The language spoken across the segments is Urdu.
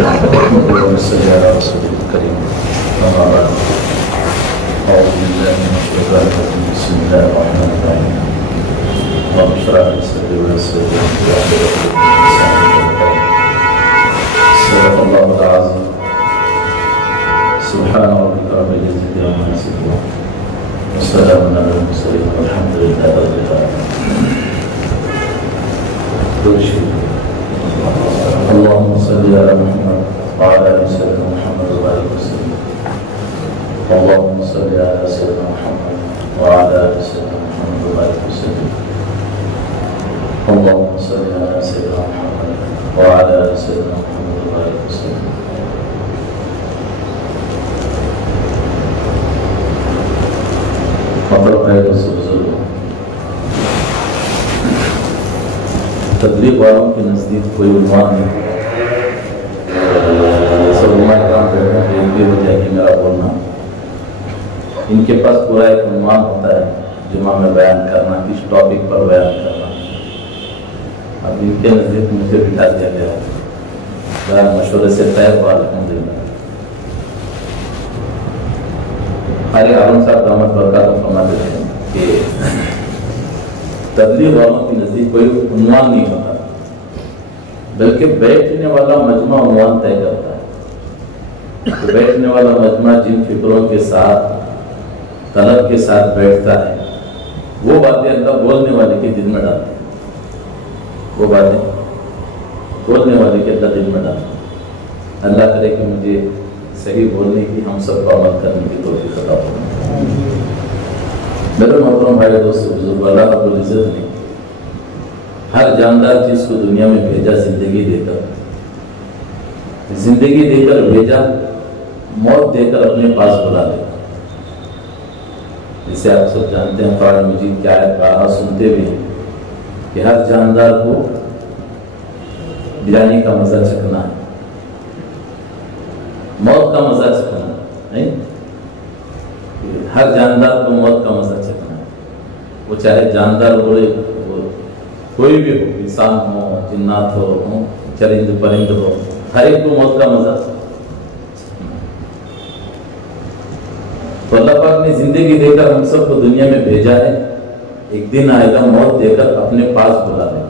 صلی علی رسول الکریم اما بعد اعوذ باللہ من الشیطان الرجیم بسم اللہ الرحمن الرحیم رب اشرح لي صدری ويسر لي امری واحلل عقدۃ من لسانی یفقهوا قولی صدق اللہ العظیم سبحان ربک رب العزة عما یصفون والسلام علی المرسلین والحمد للہ رب العالمین. اللهم صل على محمد وعلى ال سيدنا محمد وبارك وسلم. اللهم صل على سيدنا محمد وعلى ال سيدنا محمد وبارك وسلم. اللهم صل على سيدنا محمد وعلى ال سيدنا محمد وبارك وسلم. مطلب ہے دوستو بزرگوں، تبلیغ والوں کے نزدیک کوئی عنوان نہیں. سب علماء کرام کہتے ہیں کہ ان کی وجہ ہے میرا بولنا. ان کے پاس پورا ایک عنوان ہوتا ہے جمعہ میں بیان کرنا، کس ٹاپک پر بیان کرنا. اب ان کے نزدیک مجھے بٹھا دیا گیا بیان مشورے سے طے ہوا الحمدللہ. ہمارے عالم صاحب دامت برکات فرماتے ہیں کہ تبلیغ والوں کے نزدیک کوئی عنوان نہیں ہوتا، بلکہ بیٹھنے والا مجمع عنوان طے کرتا ہے. تو بیٹھنے والا مجمع جن فکروں کے ساتھ طلب کے ساتھ بیٹھتا ہے وہ باتیں اللہ بولنے والے کے دل میں ڈالتے ہیں. وہ باتیں بولنے والے کے اللہ دل میں ڈالتے ہیں. اللہ کرے کہ مجھے صحیح بولنے کی، ہم سب کو عمل کرنے کی توفیق عطا فرمائے. میرے محترم بھائی دوستو بزرگ، اللہ رب العزت نے ہر جاندار چیز کو دنیا میں بھیجا زندگی دے کر بھیجا، موت دے کر اپنے پاس بلا لے. جسے آپ سب جانتے ہیں، قرآن مجید کی آیت کہا سنتے بھی ہیں کہ ہر جاندار کو بریانی کا مزہ چکھنا ہے، موت کا مزہ چکھنا نہیں. ہر جاندار کو موت کا مزہ چکھنا ہے. وہ چاہے جاندار ہو، کوئی بھی ہو، انسان ہو، جنات ہو، چرند پرند ہو، ہر ایک کو موت کا مزہ. تو اللہ پاک نے زندگی دے کر ہم سب کو دنیا میں بھیجا ہے. ایک دن آئے گا موت دے کر اپنے پاس بلا لے.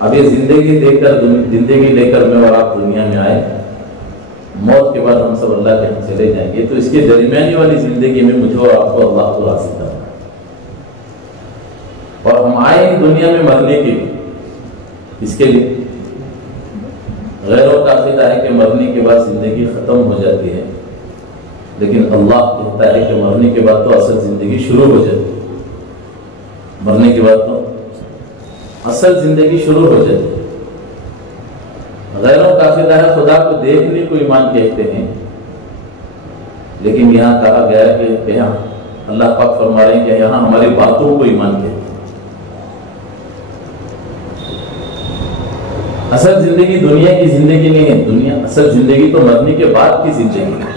اب یہ زندگی لے کر میں اور آپ دنیا میں آئے، موت کے بعد ہم سب اللہ کے ہاں چلے جائیں گے. تو اس کے درمیانی والی زندگی میں مجھے اور آپ کو اللہ کو راضی کرنا. اور ہم آئے ہیں دنیا میں مرنے کے لیے. اس کے لیے غیروں کا عقیدہ ہے کہ مرنے کے بعد زندگی ختم ہو جاتی ہے، لیکن اللہ کہتا ہے کہ مرنے کے بعد تو اصل زندگی شروع ہو جاتی ہے. مرنے کے بعد تو اصل زندگی شروع ہو جاتی ہے. غیروں کا عقیدہ ہے خدا کو دیکھنے کو ایمان کہتے ہیں، لیکن یہاں کہا گیا ہے کہ یہاں اللہ پاک فرما رہے ہیں کہ یہاں ہماری باتوں کو ایمان کہتے ہیں. اصل زندگی دنیا کی زندگی نہیں ہے. اصل زندگی تو مرنے کے بعد کی زندگی ہے.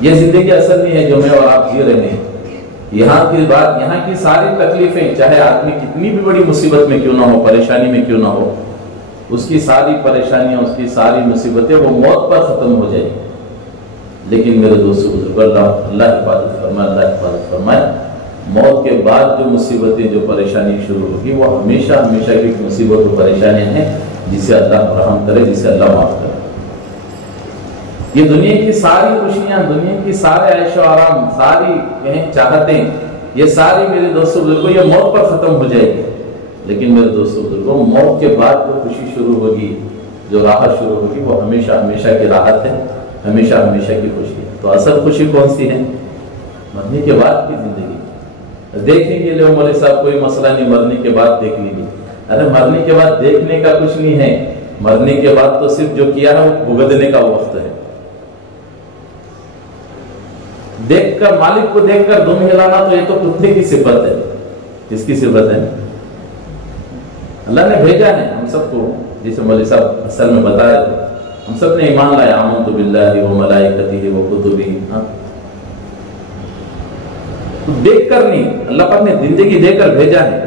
یہ زندگی اصل نہیں ہے جو میں اور آپ جی رہے ہیں. یہاں کی بات، یہاں کی ساری تکلیفیں، چاہے آدمی کتنی بھی بڑی مصیبت میں کیوں نہ ہو، پریشانی میں کیوں نہ ہو، اس کی ساری پریشانیاں، اس کی ساری مصیبتیں وہ موت پر ختم ہو جائیں. لیکن میرے دوستو بزرگ، اللہ حفاظت فرمائے، اللہ حفاظت فرمائے. موت کے بعد جو مصیبتیں، جو پریشانی شروع ہوگی، وہ ہمیشہ ہمیشہ کی مصیبت و پریشانیاں ہیں جسے اللہ رحم کرے، جسے اللہ معاف کرے. یہ دنیا کی ساری خوشیاں، دنیا کی سارے عیش و آرام، ساری چاہتیں، یہ ساری میرے دوستو بزرگوں یہ موت پر ختم ہو جائے گی. لیکن میرے دوستو بزرگوں، موت کے بعد جو خوشی شروع ہوگی، جو راحت شروع ہوگی، وہ ہمیشہ ہمیشہ کی راحت ہے، ہمیشہ ہمیشہ کی خوشی ہے. تو اصل خوشی کون سی ہے؟ مرنے کے بعد کی زندگی. دیکھنے کے لیے مولوی صاحب کوئی مسئلہ نہیں، مرنے کے بعد دیکھ لیجیے. ارے مرنے کے بعد دیکھنے کا کچھ نہیں ہے. مرنے کے بعد تو صرف جو کیا ہے وہ بھگتنے کا وقت ہے. دیکھ کر، مالک کو دیکھ کر دم ہلانا تو یہ تو کتے کی صفت ہے. کس کی صفت ہے؟ اللہ نے بھیجا ہے ہم سب کو. جسے مولوی صاحب اصل میں بتا رہے تھے، ہم سب نے ایمان لایا آمنت باللہ و ملائکتہ و کتبہ. تو دیکھ کر نہیں، اللہ پاک نے زندگی دے کر بھیجا ہے.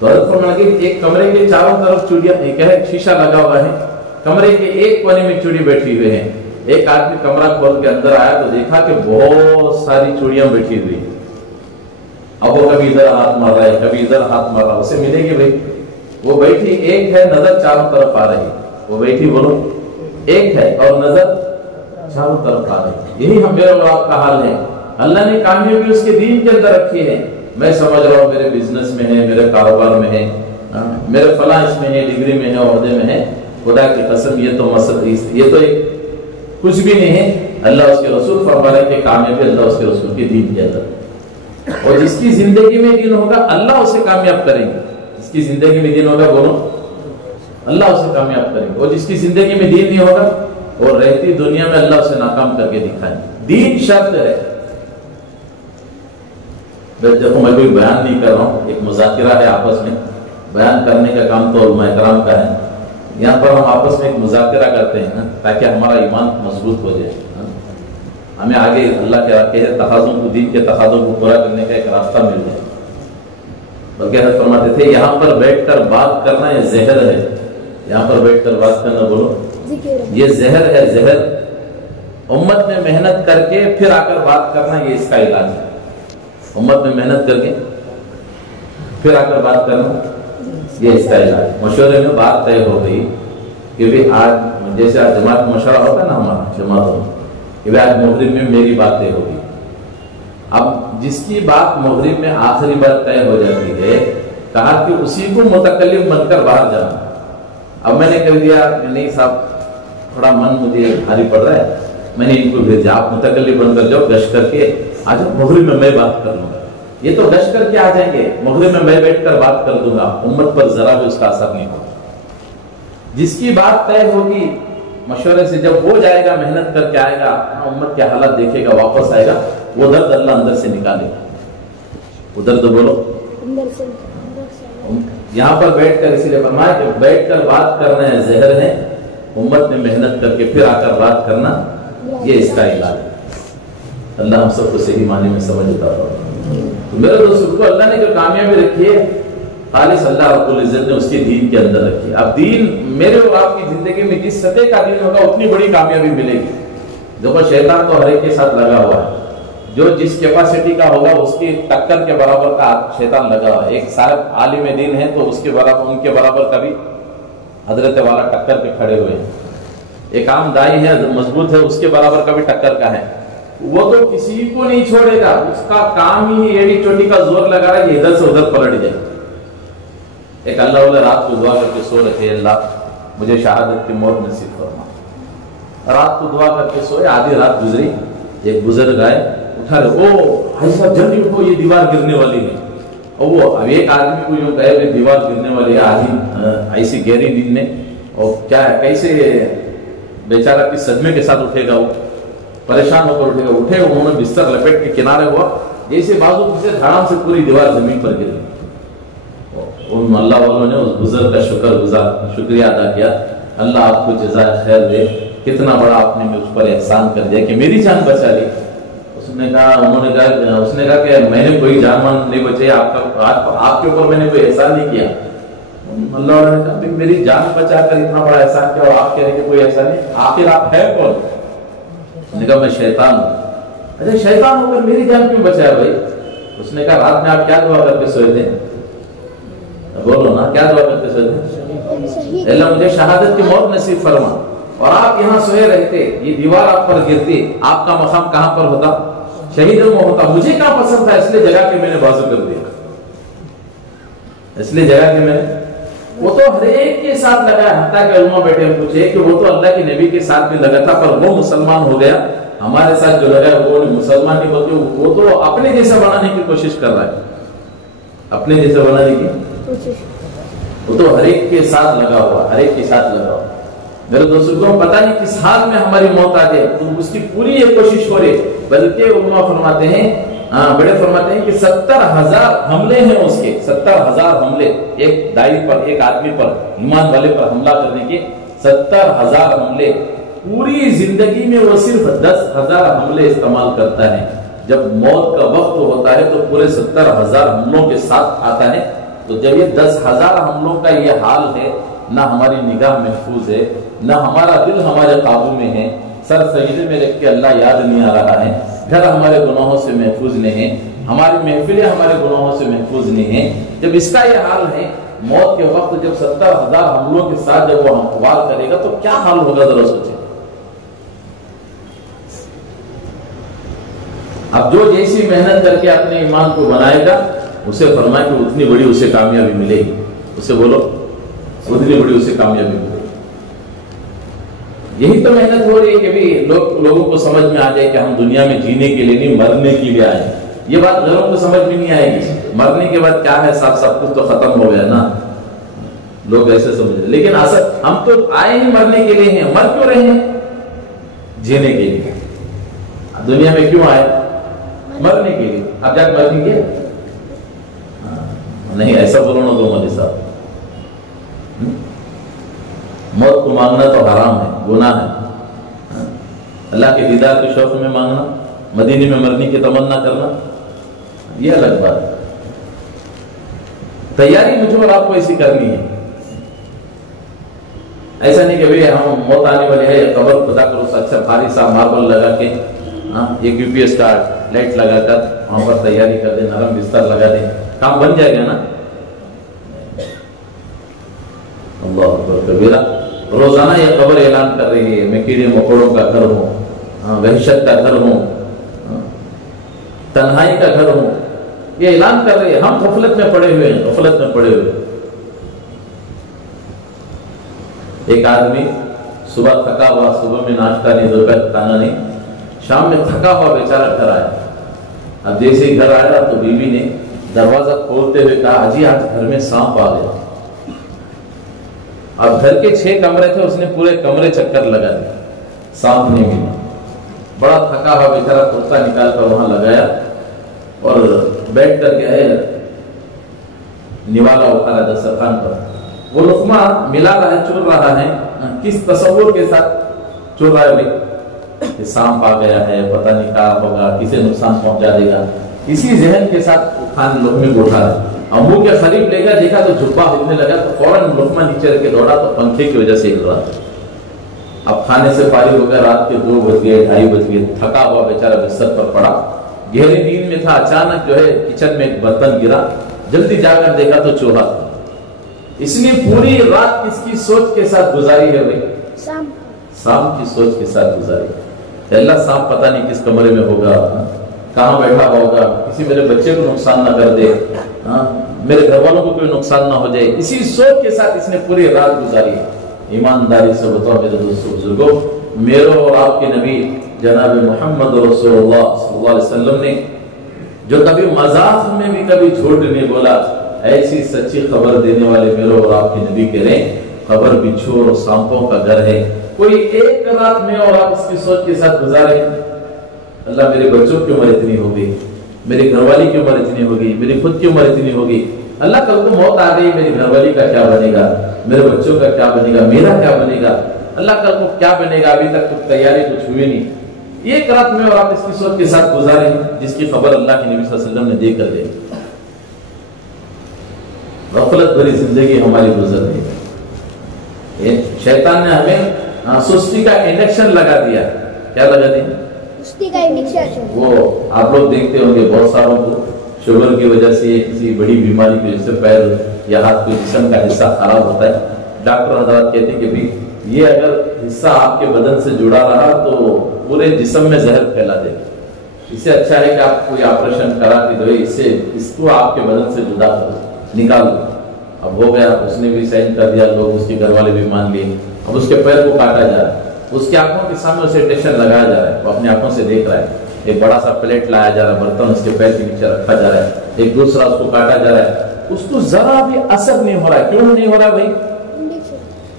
تو حضرت فرمانے لگے ایک کمرے کے چاروں طرف چوڑیاں، ایک ہے شیشہ لگا ہوا ہے، کمرے کے ایک کونے میں چوڑی بیٹھی ہوئے ہیں. ایک آدمی کمرہ کھول کے اندر آیا تو دیکھا کہ بہت ساری چوڑیاں بیٹھی ہوئی. اب وہ کبھی ادھر ہاتھ مار رہا ہے، کبھی ادھر ہاتھ مار رہا ہے، اسے ملے گی بھائی؟ وہ بیٹھی ایک ہے، نظر چاروں طرف آ رہی. وہ بیٹھی بولو ایک ہے اور نظر چاروں طرف آ رہی. یہی ہم میرا اور آپ کا حال ہے. اللہ نے کامیابی اس کے دین کے اندر رکھی ہے. میں سمجھ رہا ہوں میرے بزنس میں ہے، میرے کاروبار میں ہے، میرے فلاں اس میں ہے، ڈگری میں ہے، عہدے میں ہے. خدا کی قسم یہ تو ایک کچھ بھی نہیں ہے. اللہ اس کے رسول فرما رہے کہ کامیابی اللہ اس کے رسول کے دین کے اندر. اور جس کی زندگی میں دین ہوگا اللہ اسے کامیاب کریں گے. جس کی زندگی میں دین ہوگا بولو اللہ اسے کامیاب کریں گے. اور جس کی زندگی میں دین نہیں ہوگا اور رہتی دنیا میں اللہ اسے ناکام کر کے دکھائیں گے. دین شرط ہے. دیکھو میں کوئی بیان نہیں کر رہا ہوں، ایک مذاکرہ ہے آپس میں. بیان کرنے کا کام تو علماء کرام کا ہے. یہاں پر ہم آپس میں ایک مذاکرہ کرتے ہیں تاکہ ہمارا ایمان مضبوط ہو جائے، ہمیں آگے اللہ کے تقاضوں کو، دین کے تقاضوں کو پورا کرنے کا ایک راستہ مل جائے. بلکہ حضرت فرماتے تھے یہاں پر بیٹھ کر بات کرنا یہ زہر ہے. یہاں پر بیٹھ کر بات کرنا بولو یہ زہر ہے. زہر امت میں محنت کر کے پھر آ کر بات کرنا یہ اس کا علاج ہے. امت میں محنت کر کے پھر آ کر بات کرنا یہ اس کا علاج. مشورے میں بات طے ہو گئی کہ بھی آج جیسے آج جماعت مشورہ ہوتا ہے نا ہمارا جماعت ہو کہ بھی آج مغرب میں میری بات طے ہوگی. اب جس کی بات مغرب میں آخری بات طے ہو جاتی ہے کہا کہ اسی کو متکلم بن کر باہر جانا. اب میں نے کہہ دیا نہیں صاحب تھوڑا من مجھے بھاری پڑ رہا ہے، میں نے ان کو بھیجا آپ متکلم بن کر جاؤ، گشت کر کے آج مغرب میں بات کر لوں گا. یہ تو گشت کر کے آ جائیں گے، مغرب میں بیٹھ کر بات کر دوں گا. امت پر ذرا بھی اس کا اثر نہیں ہوگا. جس کی بات طے ہوگی مشورے سے جب ہو جائے گا، محنت کر کے آئے گا، امت کے حالات دیکھے گا، واپس آئے گا، وہ درد اللہ اندر سے نکالے گا. وہ درد بولو یہاں پر بیٹھ کر اسی لیے فرمایا کہ بیٹھ کر بات کرنا ہے زہر ہے. امت میں محنت کر کے پھر آ کر بات کرنا یہ اس کا علاج ہے. اللہ ہم سب کو صحیح معنی میں سمجھتا ہو. تو میرے دوستوں کو اللہ نے جو کامیابی رکھی ہے خالص اللہ رب العزت نے اس کے دین کے اندر رکھی ہے. اب دین میرے اور آپ کی زندگی میں جس سطح کا دین ہوگا اتنی بڑی کامیابی ملے گی. دیکھو شیطان تو ہر ایک کے ساتھ لگا ہوا ہے. جو جس کیپیسٹی کا ہوگا اس کی ٹکر کے برابر کا شیطان لگا ہوا ہے. ایک صاحب عالم دین ہے تو اس کے برابر ان کے برابر کا بھی حضرت والا ٹکر کے کھڑے ہوئے ہیں. ایک عام دائی ہے مضبوط ہے، اس کے برابر کا بھی ٹکر کا ہے. وہ تو کسی کو نہیں چھوڑے گا. اس کا کام ہی ایڑی چوٹی کا زور لگا رہا ہے کہ ادھر سے ادھر پلٹ جائے. ایک اللہ والے رات کو دعا کر کے سو رہے، اللہ مجھے شہادت کی موت نصیب فرما. رات کو دعا کر کے سوئے، آدھی رات گزری، ایک بزرگ آئے اٹھا رہے، او بھائی صاحب جلدی اٹھو یہ دیوار گرنے والی ہے. اور وہ اب ایک آدمی کو جو کہے دیوار گرنے والی ہے آدھی ایسی گہری نیند میں، اور کیا ہے کیسے بیچارہ کی صدمے کے ساتھ اٹھے گا، وہ پریشان ہو کر اٹھے گا. اٹھے انہوں نے بستر لپیٹ کے کنارے ہوا، جیسے بازو سے دھڑام سے پوری دیوار زمین پر گر گئی. ان اللہ والوں نے اس بزرگ کا شکریہ ادا کیا. اللہ آپ کو جزائے خیر دے، کتنا بڑا آپ نے اس پر احسان کر دیا کہ میری جان بچا لی. اس نے کہا کہ میں نے کوئی جان مان نہیں بچائی، آپ کے اوپر میں نے کوئی احسان نہیں کیا. اللہ والوں نے کہا میری جان بچا کر اتنا بڑا احسان کیا اور آپ کہہ رہے کہ کوئی احسان نہیں، آخر آپ ہے کون؟ اس نے کہا میں شیطان ہوں. اچھا شیطان ہو کر میری جان کیوں بچایا بھائی؟ اس نے کہا رات میں آپ کیا دعا کر کے سوئے تھے؟ بولو نا کیا دعا کرتے سوئے تھے؟ اللہ مجھے شہادت کی موت نصیب فرما. اور آپ یہاں سوئے رہتے، یہ دیوار آپ پر گرتی، آپ کا مقام کہاں پر ہوتا؟ شہیدوں میں ہوتا. مجھے کہاں پسند تھا اس لیے جگہ کے میں نے بازو کر دیا، اس لیے جگہ کے میں. وہ تو ہر ایک کے ساتھ لگا ہے. حتیٰ کہ علماء بیٹھے ہم پوچھے کہ وہ تو اللہ کے نبی کے ساتھ بھی لگا تھا پر وہ مسلمان ہو گیا، ہمارے ساتھ جو لگا ہے وہ مسلمان نہیں ہوتے. وہ تو اپنے جیسا بنانے کی کوشش کر رہا ہے، اپنے جیسا بنانے کی. وہ تو ہر ایک کے ساتھ لگا ہوا، ہر ایک کے ساتھ لگا ہوا. میرے دوستوں کو پتہ نہیں کس حال میں ہماری موت آ جائے تو اس کی پوری یہ کوشش ہو رہی. بلکہ علماء فرماتے ہیں، بڑے فرماتے ہیں کہ 70,000 حملے ہیں اس کے، 70,000 حملے ایک دائی پر، ایک آدمی پر، ایمان والے پر حملہ کرنے کے 70,000 حملے. پوری زندگی میں وہ صرف 10,000 حملے استعمال کرتا ہے. جب موت کا وقت ہوتا ہے تو پورے 70,000 حملوں کے ساتھ آتا ہے. تو جب یہ 10,000 حملوں کا یہ حال ہے، نہ ہماری نگاہ محفوظ ہے، نہ ہمارا دل ہمارے قابو میں ہے، سر سجدے میں رکھ کے اللہ یاد نہیں آ رہا ہے، گھر ہمارے گناہوں سے محفوظ نہیں ہے، ہماری محفلیں ہمارے گناہوں سے محفوظ نہیں ہیں، جب اس کا یہ حال ہے، موت کے وقت جب 70,000 حملوں کے ساتھ جب وہ وار کرے گا تو کیا حال ہوگا ذرا سوچیں۔ اب جو جیسی محنت کر کے اپنے ایمان کو بنائے گا، اسے فرمائے کہ اتنی بڑی اسے کامیابی ملے گی، اسے بولو اتنی بڑی اسے کامیابی ملے گی۔ یہی تو محنت ہو رہی ہے کہ بھی لوگوں کو سمجھ میں آ جائے کہ ہم دنیا میں جینے کے لیے نہیں مرنے کے لیے آئے۔ یہ بات گھروں کو سمجھ میں نہیں آئے گی، مرنے کے بعد کیا ہے، سب کچھ تو ختم ہو گیا نا، لوگ ایسے سمجھ رہے، لیکن اصل ہم تو آئے ہی مرنے کے لیے ہیں، مر کیوں رہے ہیں؟ جینے کے لیے۔ دنیا میں کیوں آئے؟ مرنے کے لیے۔ اب جا کے مریں گے؟ نہیں، ایسا بولو نا دو مولوی صاحب، موت کو مانگنا تو حرام ہے، گناہ ہے۔ اللہ کے دیدار کے شوق میں مانگنا، مدینے میں مرنے کی تمنا کرنا، یہ الگ بات ہے۔ تیاری مجھے اور آپ کو ایسی کرنی ہے، ایسا نہیں کہ بھئی ہم موت آنے والے ہے، قبر خدا کرو اچھا بھاری سا ماربل لگا کے، ایک یو پی ایس کا لائٹ لگا کر وہاں پر تیاری کر دیں، نرم بستر لگا دیں، کام بن جائے گا نا۔ اللہ اکبر کبیرہ۔ روزانہ یہ قبر اعلان کر رہی ہے، میں کیڑے مکوڑوں کا گھر ہوں، وحشت کا گھر ہوں، تنہائی کا گھر ہوں، یہ اعلان کر رہی ہے۔ ہم غفلت میں پڑے ہوئے ہیں، غفلت میں پڑے ہوئے۔ ایک آدمی صبح تھکا ہوا، صبح میں ناشتہ نہیں، دوپہر کھانا نہیں، شام میں تھکا ہوا بیچارہ گھر آیا۔ اب جیسے ہی گھر آیا تو بیوی نے دروازہ کھولتے ہوئے کہا، اجی آج گھر میں سانپ آ گیا۔ اب گھر کے 6 کمرے تھے، اس نے پورے کمرے چکر لگا دیا، سانپ نہیں ملا۔ بڑا تھکا ہوا بیچارہ کرتا نکال کر وہاں لگایا اور بیٹھ کر کے نوالا اٹھا رہا دسترخوان پر، وہ لقمہ ملا رہا ہے، چر رہا ہے، کس تصور کے ساتھ چر رہا ہے بھائی؟ کہ سانپ آ گیا ہے، پتہ نہیں کیا ہوگا، کسے نقصان پہنچا دے گا، اسی ذہن کے ساتھ کھانے لقمے کو اٹھا رہا ہے۔ منہ کے قریب لے گیا، دیکھا تو جھپا ہلنے لگا، تو فوراً لقمہ نیچے رکھ کے دوڑا تو پنکھے کی وجہ سے ہل رہا تھا۔ اب کھانے سے فارغ ہو گیا، رات کے 2 بج گئے، 2:30 بج گئے، تھکا ہوا بیچارہ بستر پر پڑا، گہری نیند میں تھا، اچانک جو ہے کچن میں ایک برتن گرا، جلدی جا کر دیکھا تو چوہا تھا۔ اس نے پوری رات کس کی سوچ کے ساتھ گزاری ہے بھائی؟ سانپ کی سوچ کے ساتھ گزاری ہے۔ اللہ سانپ پتہ نہیں کس کمرے میں ہوگا، کہاں بیٹھا ہوگا، کسی میرے بچے کو نقصان نہ کر دے، میرے گھر والوں کو کوئی نقصان نہ ہو جائے، اسی سوچ کے ساتھ اس نے پوری رات گزاری ہے۔ ایمانداری سے بتاؤ میرے دوستو بزرگوں، میرے اور آپ کے نبی جناب محمد رسول اللہ صلی اللہ علیہ وسلم نے جو کبھی مذاق میں بھی کبھی جھوٹ نہیں بولا، ایسی سچی خبر دینے والے میرے اور آپ کے نبی کہہ رہے ہیں، خبر بچھو اور سانپوں کا گھر ہے، کوئی ایک رات میں اور آپ اس کی سوچ کے ساتھ گزارے، اللہ میرے بچوں کی عمر اتنی ہوگی، میری گھر والی کی عمر اتنی ہوگی، میری خود کی عمر اتنی ہوگی، اللہ کل کو موت آ گئی، میری گھر والی کا کیا بنے گا، میرے بچوں کا کیا بنے گا، میرا کیا بنے گا، اللہ کل کو کیا بنے گا، ابھی تک کچھ تیاری کچھ ہوئی نہیں، ایک رات میں اور آپ اس کی سوچ کے ساتھ گزارے جس کی خبر اللہ کے نبی صلی اللہ علیہ وسلم نے دے کر دے۔ غفلت بھری زندگی ہماری گزر رہی ہے، شیطان نے ہمیں سستی کا انڈکشن لگا دیا، کیا لگا دیا؟ سستی کا انڈکشن۔ وہ آپ لوگ دیکھتے ہوں گے بہت ساروں کو شوگر کی وجہ سے، کسی بڑی بیماری کی وجہ سے پیر یا ہاتھ کے جسم کا حصہ خراب ہوتا ہے، ڈاکٹر حضرات کہتے ہیں کہ بھی یہ اگر حصہ آپ کے بدن سے جڑا رہا تو پورے جسم میں زہر پھیلا دے، اس سے اچھا ہے کہ آپ کوئی آپریشن کرا کے جو ہے اس کو آپ کے بدن سے جدا کرو، نکالو۔ اب ہو گیا، اس نے بھی سائن کر دیا، لوگ اس کے گھر والے بھی مان لیے، اب اس کے پیر کو کاٹا جا رہا ہے، اس کی آنکھوں کے سامنے اسے انڈکشن لگایا جا رہا ہے، وہ اپنی آنکھوں سے دیکھ رہا ہے، ایک بڑا سا پلیٹ لایا جا رہا ہے، برتن اس کے پیر کے نیچے رکھا جا رہا ہے، ایک دوسرا اس کو کاٹا جا رہا ہے، اس کو ذرا بھی اثر نہیں ہو رہا ہے، کیوں نہیں ہو رہا بھائی؟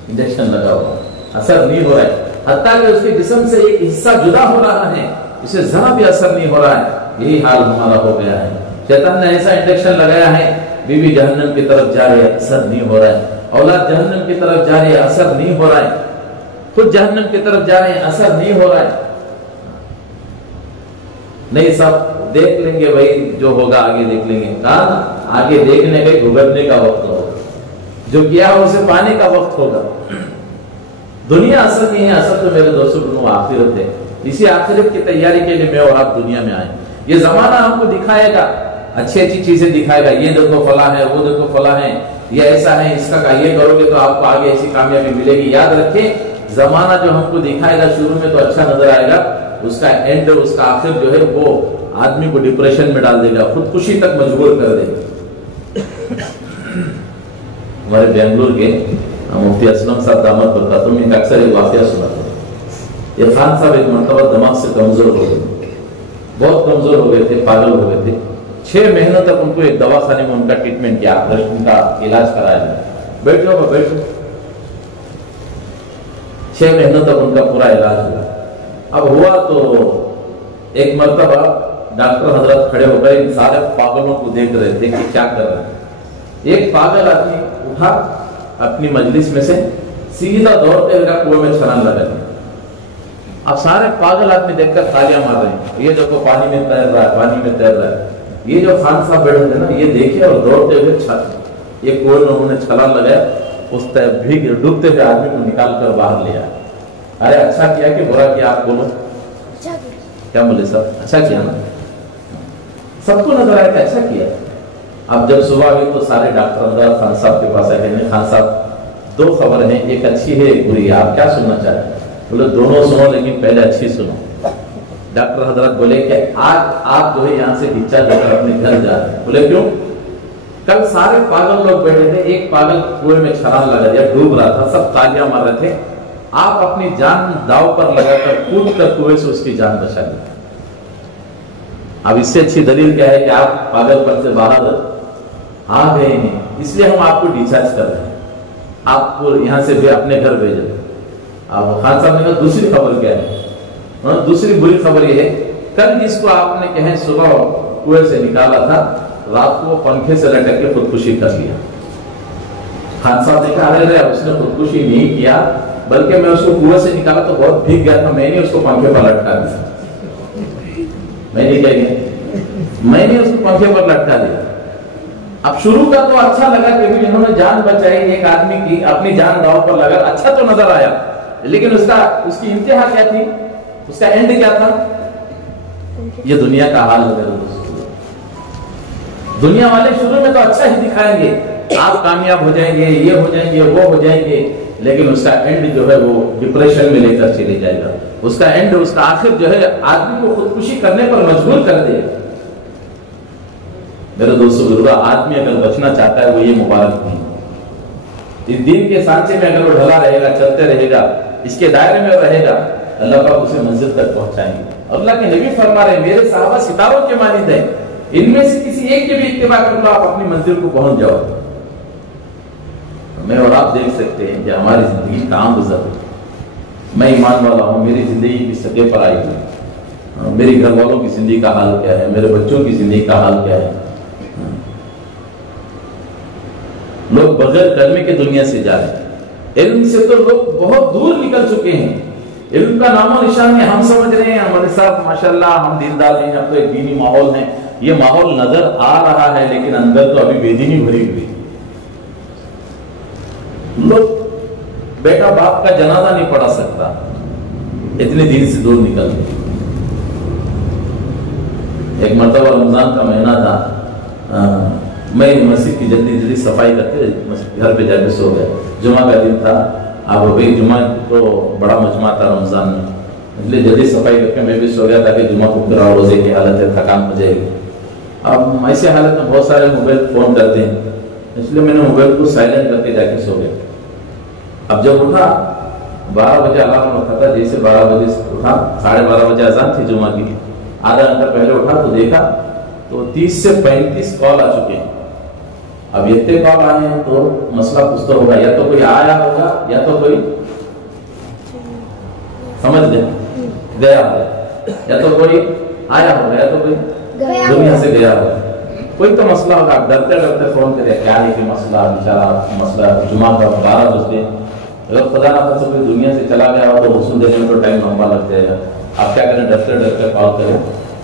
انجیکشن لگا ہوا، اثر نہیں ہو رہا ہے، حتیٰ کہ اس کے جسم سے ایک حصہ جدا ہو رہا ہے، اسے ذرا بھی اثر نہیں ہو رہا ہے۔ یہی حال ہمارا ہو گیا ہے، شیطان نے ایسا انجیکشن لگایا ہے، بیوی جہنم کی طرف جا رہی ہے، اثر نہیں ہو رہا ہے، اولاد جہنم کی طرف جا رہی ہے، اثر نہیں ہو رہا ہے، خود جہنم کی طرف جا رہے ہیں، اثر نہیں ہو رہا ہے۔ نہیں صاحب دیکھ لیں گے بھائی جو ہوگا آگے دیکھ لیں گے. کہا آگے دیکھنے کا بھگتنے کا وقت ہوگا, جو کیا اسے پانے کا وقت ہوگا. دنیا اصل نہیں ہے, اصل تو میرے دوستوں آخرت ہے. اسی آخرت کی تیاری کے لیے میں اور آپ دنیا میں آئے. یہ زمانہ ہم کو دکھائے گا, اچھی اچھی چیزیں دکھائے گا, یہ دیکھو فلاں ہے, وہ دیکھو فلاں ہے, یہ ایسا ہے, اس کا یہ کرو گے تو آپ کو آگے ایسی کامیابی ملے گی. یاد رکھیں زمانہ جو ہم کو دکھائے گا شروع میں تو اچھا نظر آئے گا, اس کا اینڈ, اس کا آخر جو ہے وہ آدمی کو ڈپریشن میں ڈال دے گا, خودکشی تک مجبور کر دے گا. ہمارے بنگلور کے مفتی اسلم صاحب دامت برکاتہ میں اکثر ایک واقعہ سنا تھا. یہ خان صاحب ایک مرتبہ دماغ سے کمزور ہو گئے, بہت کمزور ہو گئے تھے, پاگل ہو گئے تھے. 6 مہینوں تک ان کو ایک دواخانے میں ان کا ٹریٹمنٹ کیا, ان کا علاج کرایا گیا. بیٹھ جاؤ بیٹھ جاؤ. 6 مہینوں تک ان کا پورا علاج ہوا. اب ہوا تو ایک مرتبہ ڈاکٹر حضرت کھڑے ہو گئے, ان سارے پاگلوں کو دیکھ رہے تھے کہ کیا کر رہے ہیں. ایک پاگل آدمی اٹھا اپنی مجلس میں سے سیدھا دوڑتے ہوئے کنویں میں چھلانگ لگا دیا. اب سارے پاگل آدمی دیکھ کر تالیاں مار رہے ہیں, یہ دیکھو پانی میں تیر رہا ہے, پانی میں تیر رہا ہے. یہ جو خان صاحب بیٹھے تھے نا, یہ دیکھے اور دوڑتے ہوئے یہ کوئی انہوں نے چھلانگ لگایا, اس ڈوبتے ہوئے آدمی کو نکال کر باہر لیا. ارے اچھا کیا کہ برا کیا, آپ بولو کیا بولے سب اچھا کیا نا, سب کو نظر آیا کہ اچھا کیا. اب جب صبح ہوئی تو سارے ڈاکٹر خان صاحب کے پاس آئے. خان صاحب 2 خبر ہیں, ایک اچھی ہے ایک بری ہے, آپ کیا سننا چاہتے ہیں؟ بولے دونوں سنو لیکن پہلے اچھی سنو. ڈاکٹر حضرت بولے کہ آج آپ جو ہے یہاں سے ڈسچارج ہو کر اپنے گھر جا رہے ہیں. بولے کیوں؟ کل سارے پاگل لوگ بیٹھے تھے, ایک پاگل کنویں میں چھلانگ لگا دیا, ڈوب رہا تھا, سب تالیاں مار رہے تھے. آپ اپنی جان داؤ پر لگا کر کود کر کنویں سے اس کی جان بچا لی. اب اس سے اچھی دلیل کیا ہے کہ آپ پاگل پر سے باہر آ گئے ہیں, اس لیے ہم آپ کو ڈسچارج کر رہے ہیں, آپ کو یہاں سے بھی اپنے گھر بھیجے. اب خان صاحب نے کہا دوسری خبر کیا ہے؟ دوسری بری خبر یہ ہے, کل جس کو آپ نے کہیں صبح کنویں سے نکالا تھا, رات کو پنکھے سے لٹک کے خودکشی کر لیا. خان صاحب نے کہا ارے اس نے خودکشی نہیں کیا, بلکہ میں اس کو کنویں سے نکالا تو بہت بھیگ گیا تھا, میں نے اس کو پنکھے پر لٹکا دیا. میں نے کیا کیا, میں نے اس کو پنکھے پر لٹکا دیا. اب شروع کا تو اچھا لگا کہ انہوں نے جان بچائی ایک آدمی کی, اپنی جان داؤ پر لگا, اچھا تو نظر آیا, لیکن اس کی انتہا کیا تھی, اس کا اینڈ کیا تھا؟ یہ دنیا کا حال ہے. دنیا والے شروع میں تو اچھا ہی دکھائیں گے, آپ کامیاب ہو جائیں گے, یہ ہو جائیں گے, وہ ہو جائیں گے, لیکن اس کا اینڈ جو ہے وہ ڈپریشن میں لے کر چلے جائے گا. اس کا اینڈ, اس کا آخر جو ہے آدمی کو خودکشی کرنے پر مجبور کر دے گا. میرے دوستو بزرگوں, آدمی اگر بچنا چاہتا ہے وہ یہ مبارک نہیں. اس دین کے سانچے میں اگر وہ ڈھلا رہے گا, چلتے رہے گا, اس کے دائرے میں رہے گا, اللہ پاک اسے منزل تک پہنچائیں گے. اللہ کے نبی فرما رہے ہیں میرے صحابہ ستاروں کے مانند ہیں, ان میں سے کسی ایک کے بھی اتباع کر لو, آپ اپنی منزل کو پہنچ جاؤ. میں اور آپ دیکھ سکتے ہیں کہ ہماری زندگی کہاں گزر رہی. میں ایمان والا ہوں, میری زندگی کی سطح پر آئی ہوئی, میری گھر والوں کی زندگی کا حال کیا ہے, میرے بچوں کی زندگی کا حال کیا ہے. لوگ بغیر کلمے کے دنیا سے جا رہے ہیں. علم سے تو لوگ بہت دور نکل چکے ہیں, علم کا نام و نشان ہے. ہم سمجھ رہے ہیں ہمارے ساتھ ماشاءاللہ ہم دیندار ہیں, اب تو ایک دینی ماحول ہے, یہ ماحول نظر آ رہا ہے, لیکن اندر تو ابھی بے دینی بھری ہوئی. لوگ بیٹا باپ کا جنازہ نہیں پڑھا سکتا, اتنے دین سے دور نکل گئے. ایک مرتبہ رمضان کا مہینہ تھا, میں مسجد کی جلدی جلدی صفائی کر کے گھر پہ جا کے سو گیا. جمعہ کا دن تھا, اب بھائی جمعہ تو بڑا مجمع تھا رمضان میں, اس لیے جلدی صفائی کر کے میں بھی سو گیا تاکہ جمعہ کو پھر روزے کی حالت ہے, تھکان ہو جائے گی. اب ایسے حالت میں بہت سارے موبائل فون کرتے ہیں, اس لیے میں نے موبائل کو سائلنٹ کر کے جا کے سو گیا. اب جب اٹھا 12 بجے الارم رکھا تھا, جیسے 12 بجے اٹھا, 12:30 بجے اذان تھی جمعہ کی, آدھا گھنٹہ پہلے اٹھا تو دیکھا تو 30 سے 35 کال آ چکے ہیں. اب اتنے کال آئے ہیں تو مسئلہ کچھ تو ہوگا, یا تو کوئی آیا ہوگا یا تو کوئی سمجھ لیں گیا ہوگا, یا تو کوئی آیا ہوگا یا تو کوئی دنیا سے گیا ہوگا, کوئی تو مسئلہ ہوگا. ڈرتے ڈرتے فون کرے, کیا ہے کہ مسئلہ بیچارہ مسئلہ جمعہ کا 12 بجے, اگر خدا نہ خاصہ کوئی دنیا سے چلا گیا ہو تو غسل دینے میں تو ٹائم لمبا لگ جائے گا. آپ کیا کریں, ڈرتے ڈرتے کال کریں,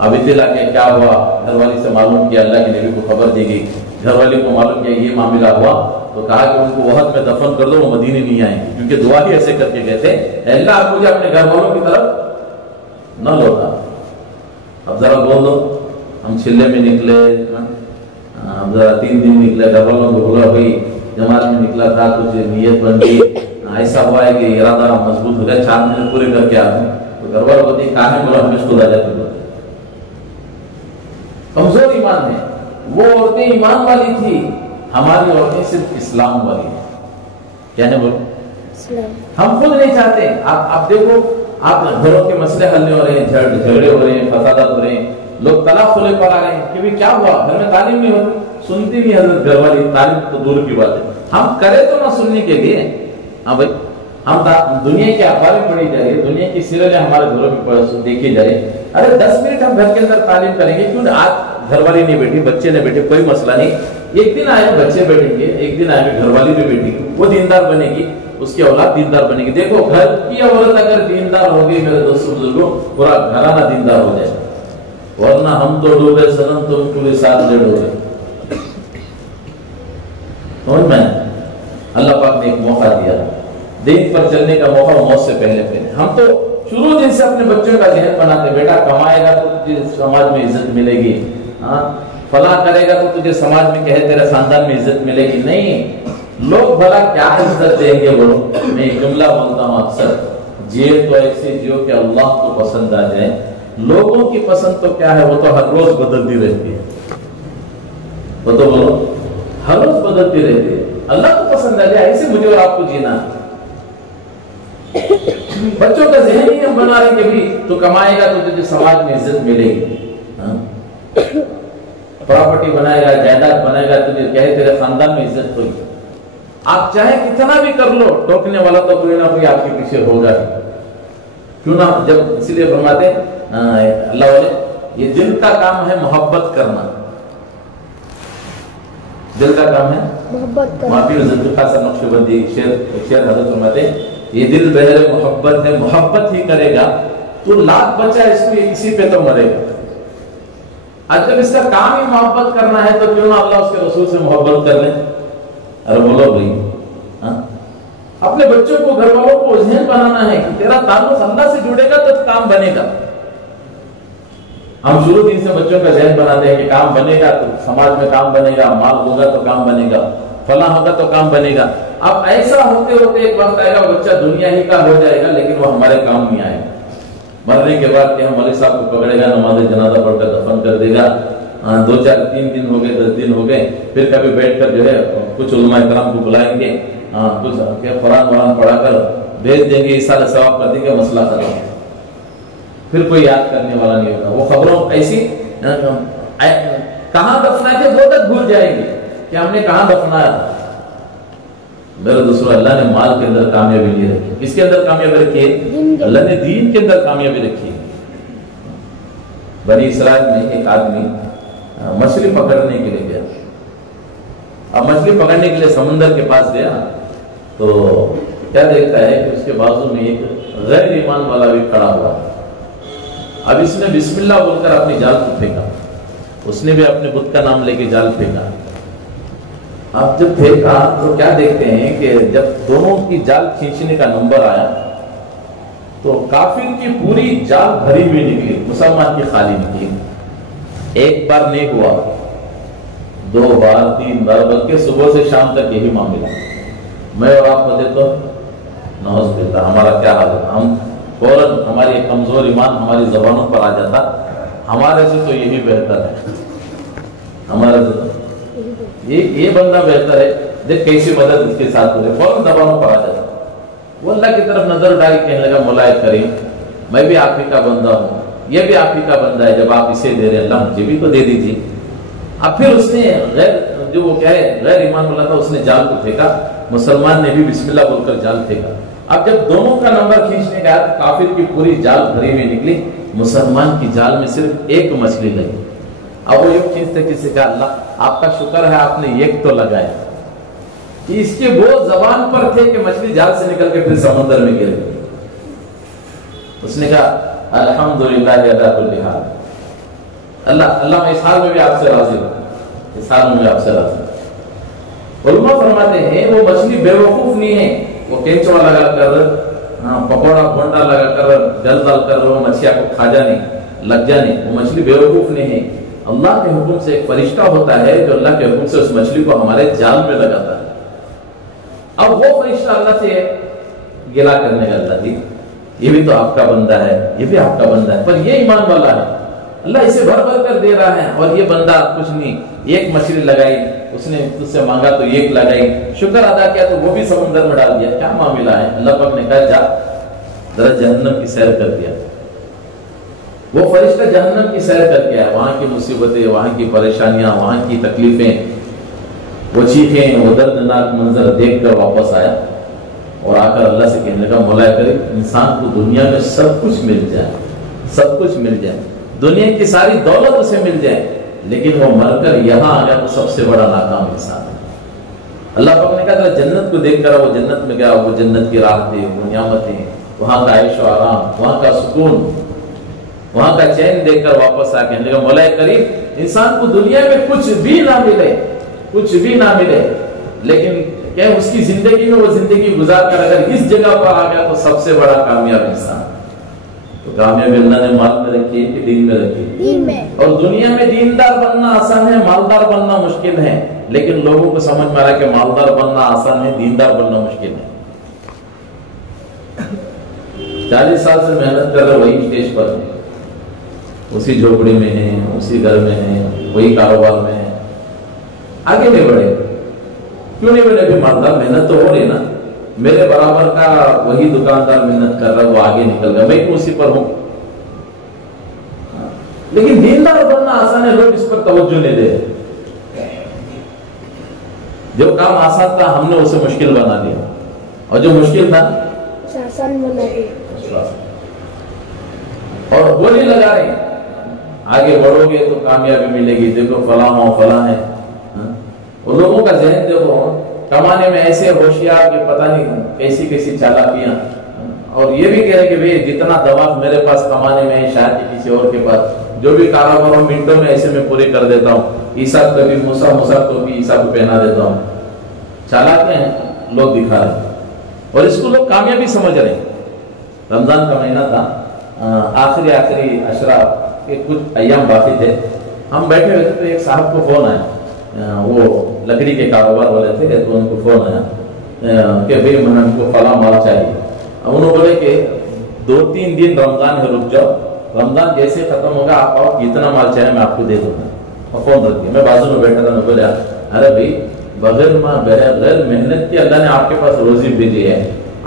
اب اطلاع کے کیا ہوا، گھر والی سے معلوم کیا، اللہ کے نبی کو خبر دی گئی، گھر والی کو معلوم کیا یہ معاملہ ہوا، تو کہا کہ ان کو وحد میں دفن کر دو، وہ مدینے نہیں آئیں گے، کیونکہ دعا ہی ایسے کر کے کہتے اے اللہ آپ مجھے اپنے گھر والوں کی طرف نہ لوٹا۔ اب ذرا بول دو، ہم چلے میں نکلے، ہم ذرا 3 دن نکلے، گھر والوں کو بولا بھائی جماعت میں نکلا تھا، کچھ نیت بن گئی، ایسا ہوا ہے کہ ارادہ مضبوط ہو گیا، 4 دن پورے کر کے آتے ہیں، تو گھر والوں کو کہا ہے بولا ہمیں خدا جاتے ہوتے کمزور ایمان ہے۔ وہ عورتیں ایمان والی تھی، ہماری عورتیں صرف اسلام والی ہیں۔ کیا ہے بولو؟ ہم خود نہیں چاہتے، آپ دیکھو، آپ گھروں کے مسئلے حل نہیں ہو رہے ہیں، جھگڑے ہو رہے ہیں، فسادات ہو رہے ہیں، لوگ طلاق کھلے پر آ رہے ہیں کہ کیا ہوا، گھر میں تعلیم نہیں ہوتی، سنتی نہیں حضرت گھر والی، تعلیم تو دور کی بات ہے، ہم کرے تو نہ سننے کے لیے۔ ہاں بھائی، ہم دنیا کی اخباریں پڑھی جا رہی ہے، دنیا کی سیریلیں ہمارے گھروں میں دیکھی جا رہی ہے، ارے 10 منٹ ہم گھر کے اندر تعلیم کریں گے، کیوں آج گھر والی نہیں بیٹھی، بچے نہیں بیٹھے، کوئی مسئلہ نہیں، ایک دن آئے بچے بیٹھیں گے، ایک دن آئے گھر والی بھی بیٹھے گی، وہ دیندار بنے گی، اس کی اولاد دیندار بنے گی۔ دیکھو گھر کی عورت اگر دیندار ہوگی میرے دوستوں بزرگوں، پورا گھرانہ دیندار ہو جائے، ورنہ ہم تو ڈوبے سنم تم کو بھی ساتھ لے ڈوبے۔ سمجھ میں اللہ پاک نے ایک موقع دیا، دین پر چلنے کا موقع موت سے پہلے پہلے۔ ہم تو شروع دن سے اپنے بچوں کا ذہن بناتے، بیٹا کمائے گا تو تجھے سماج میں عزت ملے گی، ہاں فلاں کرے گا تو تجھے سماج میں کہے تیرے خاندان میں عزت ملے گی۔ نہیں، لوگ بھلا کیا عزت دیں گے بولو؟ میں ایک جملہ بولتا ہوں اکثر، جیو تو ایسے جیو کہ اللہ کو پسند آ جائے، لوگوں کی پسند تو کیا ہے، وہ تو ہر روز بدلتی رہتی ہے، وہ تو بولو ہر روز بدلتی رہتی ہے، اللہ کو پسند آ جائے ایسے مجھے اور آپ کو جینا۔ بچوں کا ذہن ہی ہم بنا رہے کہ بھی تو کمائے گا تو تجھے سماج میں عزت ملے گی، پراپرٹی بنائے گا، جائیداد بنائے گا، تجھے کہے تیرے خاندان میں عزت ہوگی۔ آپ چاہے کتنا بھی کر لو، ٹوکنے والا تو کوئی نہ کوئی آپ کے پیچھے ہوگا ہی، کیوں نہ؟ جب اسی لیے فرماتے اللہ والے، یہ دل کا کام ہے محبت کرنا، دل کا کام ہے محبت کرنا۔ معافی حضرت خاصا نقشبندی شعر حضرت فرماتے ہیں، یہ دل بہر محبت ہے، محبت ہی کرے گا تو لاکھ بچہ اس کو اسی پہ تو مرے گا۔ آج جب اس کا کام ہی محبت کرنا ہے تو کیوں نہ اللہ اس کے رسول سے محبت کر لیں؟ ارے بولو بھائی، اپنے بچوں کو، گھر والوں کو ذہن بنانا ہے کہ تیرا تعلق اللہ سے جڑے گا تو کام بنے گا۔ ہم شروع دن سے بچوں کا ذہن بناتے ہیں کہ کام بنے گا تو سماج میں کام بنے گا، مال ہوگا تو کام بنے گا، فلاں ہوگا تو کام بنے گا۔ اب ایسا ہوتے ہوتے ایک وقت آئے گا بچہ دنیا ہی کا ہو جائے گا لیکن وہ ہمارے کام نہیں آئے گا۔ مرنے کے بعد کہ ہم مولوی صاحب کو پکڑے گا، نماز جنازہ پڑھ کر دفن کر دے گا، 2-4-3 دن ہو گئے، 10 دن ہو گئے، پھر کبھی بیٹھ کر جو ہے کچھ علماء کرام کو بلائیں گے، کچھ قرآن پڑھا کر بھیج دیں گے، اِسالہ ثواب کر دیں گے، مسئلہ ختم۔ پھر کوئی یاد کرنے والا نہیں ہوگا۔ وہ خبروں ایسی کہاں دفنائے تھے وہ تک بھول جائیں گے کہ ہم نے کہاں دفنایا تھا۔ میرے دوستوں، اللہ نے مال کے اندر کامیابی نہیں رکھی، کس کے اندر کامیابی رکھی ہے؟ اللہ نے دین کے اندر کامیابی رکھی ہے۔ بنی اسرائیل میں ایک آدمی مچھلی پکڑنے کے لیے گیا، اب مچھلی پکڑنے کے لیے سمندر کے پاس گیا تو کیا دیکھتا ہے کہ اس کے بازو میں ایک غیر ایمان والا بھی کھڑا ہوا ہے۔ اب اس نے بسم اللہ بول کر اپنی جال کو پھینکا، اس نے بھی اپنے بت کا نام لے کے جال پھینکا۔ اب جب پھینکا تو کیا دیکھتے ہیں کہ جب دونوں کی جال کھینچنے کا نمبر آیا تو کافر کی پوری جال بھری ہوئی نکلی، مسلمان کی خالی نکلی۔ ایک بار نیک ہوا، 2 بار، 3 بار، بلکہ صبح سے شام تک یہی معاملہ۔ میں اور آپ بتے تو نعوذ باللہ ہمارا کیا حال ہے، ہم فوراً ہماری کمزور ایمان ہماری زبانوں پر آ جاتا، ہمارے سے تو یہی بہتر ہے، ہمارے سے تو یہ بندہ بہتر ہے، دیکھ کیسی مدد اس کے ساتھ ہو رہے، فوراً زبانوں پر آ جاتا۔ وہ اللہ کی طرف نظر ڈالی، کہنے لگا مولا کریم، میں بھی آپ ہی کا بندہ ہوں، یہ بھی آپ ہی کا بندہ ہے، جب آپ اسے دے رہے اللہ مجھے بھی تو دے دیجیے۔ اب پھر اس نے جو وہ غیر ایمان والا تھا، اس نے جال کو پھینکا، مسلمان نے بھی بسم اللہ بول کر جال پھینکا۔ اب جب دونوں کا نمبر کھینچنے کا تو کافر کی پوری جال بھری ہوئی نکلی، مسلمان کی جال میں صرف ایک مچھلی لگی۔ اب وہ یہ کھینچتے کسی کا اللہ آپ کا شکر ہے آپ نے ایک تو لگایا، اس کے وہ زبان پر تھے کہ مچھلی جال سے نکل کے پھر سمندر میں گر گئی۔ اس نے کہا الحمدللہ علی کل حال، اللہ میں اس حال میں بھی آپ سے راضی ہوں، اس حال میں بھی آپ سے راضی ہوں۔ علماء فرماتے ہیں وہ مچھلی بے وقوف نہیں ہے، وہ کینچوا لگا کر پکوڑا بھونڈا لگا کر جل ڈال کر وہ مچھلیاں کو کھا جانے لگ جانے، وہ مچھلی بے وقوف نہیں ہے۔ اللہ کے حکم سے ایک فرشتہ ہوتا ہے جو اللہ کے حکم سے اس مچھلی کو ہمارے جال میں لگاتا ہے۔ اب وہ فرشتہ اللہ سے گلا کرنے کا، اللہ جی یہ بھی تو آپ کا بندہ ہے، یہ بھی آپ کا بندہ ہے، پر یہ ایمان والا ہے، اللہ اسے بھر بھر کر دے رہا ہے، اور یہ بندہ کچھ نہیں، ایک مچھلی لگائی اس نے تجھ سے مانگا تو ایک لگائی، شکر ادا کیا تو وہ بھی سمندر میں ڈال دیا، کیا معاملہ ہے؟ اللہ پاک نے کہا جا ذرا جہنم کی سیر کر دیا۔ وہ فرشتہ جہنم کی سیر کر کے آیا، وہاں کی مصیبتیں، وہاں کی پریشانیاں، وہاں کی تکلیفیں، وہ چیخیں، وہ دردناک منظر دیکھ کر واپس آیا اور آ کر اللہ سے کہنے لگا مولا کریم انسان کو دنیا میں سب کچھ مل جائے، سب کچھ مل جائے، دنیا کی ساری دولت اسے مل جائے، لیکن وہ مر کر یہاں آ گیا تو سب سے بڑا ناکام انسان ہے۔ اللہ پاک نے کہا جنت کو دیکھ کر وہ جنت میں گیا، وہ جنت کی راحتیں، وہ نعمتیں، وہاں کا عیش و آرام، وہاں کا سکون، وہاں کا چین دیکھ کر واپس آ کہنے لگا مولا کریم انسان کو دنیا میں کچھ بھی نہ ملے، کچھ بھی نہ ملے، لیکن کہ اس کی زندگی میں وہ زندگی گزار کر اگر اس جگہ پر آ گیا تو سب سے بڑا کامیاب انسان۔ تو کامیابی اللہ نے مال میں رکھی ہے کہ دین میں رکھی؟ دین میں۔ اور دنیا میں دیندار بننا آسان ہے، مالدار بننا مشکل ہے، لیکن لوگوں کو سمجھ میں آ رہا ہے کہ مالدار بننا آسان ہے، دیندار بننا مشکل ہے۔ 40 سال سے محنت کر رہے وہی اسٹیج پر ہیں، اسی جھوپڑی میں ہیں، اسی گھر میں ہیں، وہی کاروبار میں ہیں، آگے نہیں بڑھے۔ کیوں نہیں بڑھے؟ بھی مالدار محنت تو ہو رہی نا، میرے برابر کا وہی دکاندار محنت کر رہا ہے، وہ آگے نکل گیا، میں اسی پر ہوں۔ لیکن دیندار بننا آسان ہے، لوگ اس پر توجہ نہیں دے۔ جو کام آسان تھا ہم نے اسے مشکل بنا دیا، اور جو مشکل تھا آسان بنا دیا، اور گولی لگا رہے ہیں آگے بڑھو گے تو کامیابی ملے گی، دیکھو فلاں ہو فلاں ہے۔ اور لوگوں کا ذہن دیکھو کمانے میں ایسے ہوشیار کہ پتہ نہیں کیسی کیسی چالاکیاں، اور یہ بھی کہہ رہے کہ بھئی جتنا دماغ میرے پاس کمانے میں ہے شاید کہ کسی اور کے پاس، جو بھی کاروبار ہو منٹوں میں ایسے میں پورے کر دیتا ہوں، عیسیٰ کبھی موسیٰ کو بھی عیسیٰ کو پہنا دیتا ہوں۔ چالاکیاں ہیں لوگ دکھا رہے ہیں، اور اس کو لوگ کامیابی سمجھ رہے ہیں۔ رمضان کا مہینہ تھا، آخری عشرہ کے کچھ ایام باقی تھے، ہم بیٹھے ہوئے تھے تو ایک صاحب کو فون آیا، وہ لکڑی کے کاروبار والے تھے، تو ان کو فون آیا کہ بھئی میں ہم کو فلاں مال چاہیے۔ اب انہوں بولے کہ 2-3 دن رمضان ہے، رک جاؤ، رمضان جیسے ختم ہوگا آپ آؤ، جتنا مال چاہے میں آپ کو دے دوں گا۔ اور فون رکھ دیا، میں بازو میں بیٹھا تھا، میں بولے ارے بھائی بغیر محنت کی اللہ نے آپ کے پاس روزی بھیجی ہے،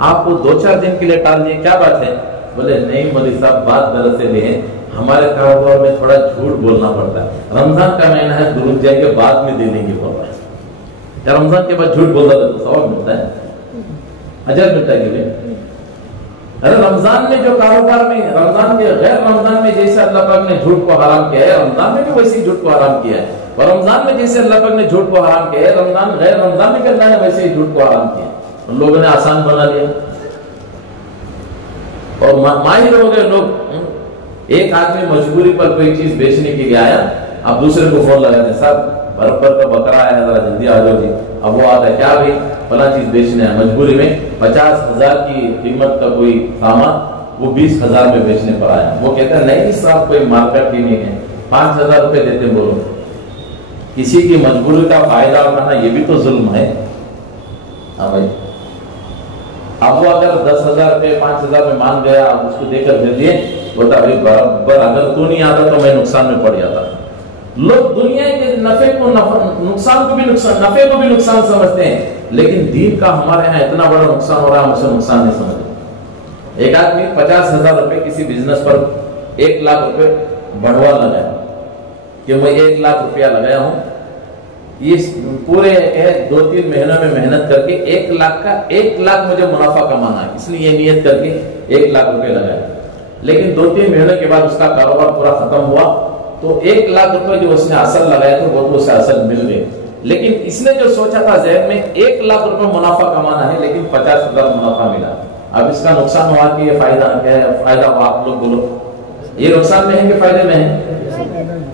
آپ کو 2-4 دن کے لیے ٹال دیے، کیا بات ہے؟ بولے نہیں مولوی صاحب بات دراصل یہ ہے ہمارے کاروبار میں تھوڑا جھوٹ بولنا پڑتا ہے، رمضان کا مہینہ ہے درود جائے کے بعد میں دے دیں گے فرمایا، یا رمضان کے بعد جھوٹ بولتا تو ثواب ملتا ہے، اجر ملتا ہے کہ ارے رمضان میں جو کاروبار میں، رمضان کے غیر رمضان میں جیسے اللہ پاک نے جھوٹ کو حرام کیا ہے، رمضان میں بھی ویسے ہی جھوٹ کو حرام کیا ہے، اور رمضان میں جیسے اللہ پاک نے جھوٹ کو حرام کیا ہے، رمضان غیر رمضان میں بھی اللہ نے ویسے ہی جھوٹ کو حرام کیا ہے، ان لوگوں نے آسان بنا لیا اور ماہر ہو گئے لوگ۔ ایک آدمی مجبوری پر کوئی چیز بیچنے کے لیے آیا، اب دوسرے کو فون لگاتے ہیں صاحب برابر کا بکرا آیا ذرا جلدی آ جاؤ جی، اب وہ آتا ہے کیا بھائی فلاں چیز بیچنا ہے، مجبوری میں 50,000 کی قیمت کا کوئی سامان وہ 20,000 میں بیچنے پر آیا، وہ کہتا ہے نہیں صاحب کوئی مارکیٹ ہی نہیں ہے، 5,000 روپے دیتے بولو۔ کسی کی مجبوری کا فائدہ اٹھانا یہ بھی تو ظلم ہے۔ ہاں بھائی اب وہ اگر 10,000 روپے 5,000 میں مان گیا، اب اس کو دے کر دے دیے، بتا بھائی برابر اگر تو نہیں آتا تو میں نقصان میں پڑ جاتا۔ لوگ دنیا کے نفع کو نقصان کو بھی نقصان، نفع کو بھی نقصان سمجھتے ہیں، لیکن دین کا ہمارے ہاں اتنا بڑا نقصان ہو رہا ہے ہم اسے نقصان نہیں سمجھتے۔ ایک آدمی 50,000 روپے کسی بزنس پر 1 لاکھ روپے بڑھوا لگایا کہ میں 1 لاکھ روپیہ لگایا ہوں، یہ پورے 2-3 مہینوں میں محنت کر کے 1 لاکھ مجھے منافع کمانا ہے، اس لیے یہ نیت کر کے 1 لاکھ روپے لگایا، لیکن 2-3 مہینوں کے بعد اس کا کاروبار پورا ختم ہوا تو 1 لاکھ روپے جو اس نے اصل لگائے تھے وہ تو اسے اصل مل گئے، لیکن اس نے جو سوچا تھا ذہن میں 1 لاکھ روپے منافع کمانا ہے لیکن 50,000 منافع ملا۔ اب اس کا نقصان ہوا کہ یہ فائدہ کیا ہے؟ فائدہ ہوا آپ لوگ بولو، یہ نقصان میں ہے کہ فائدے میں ہے؟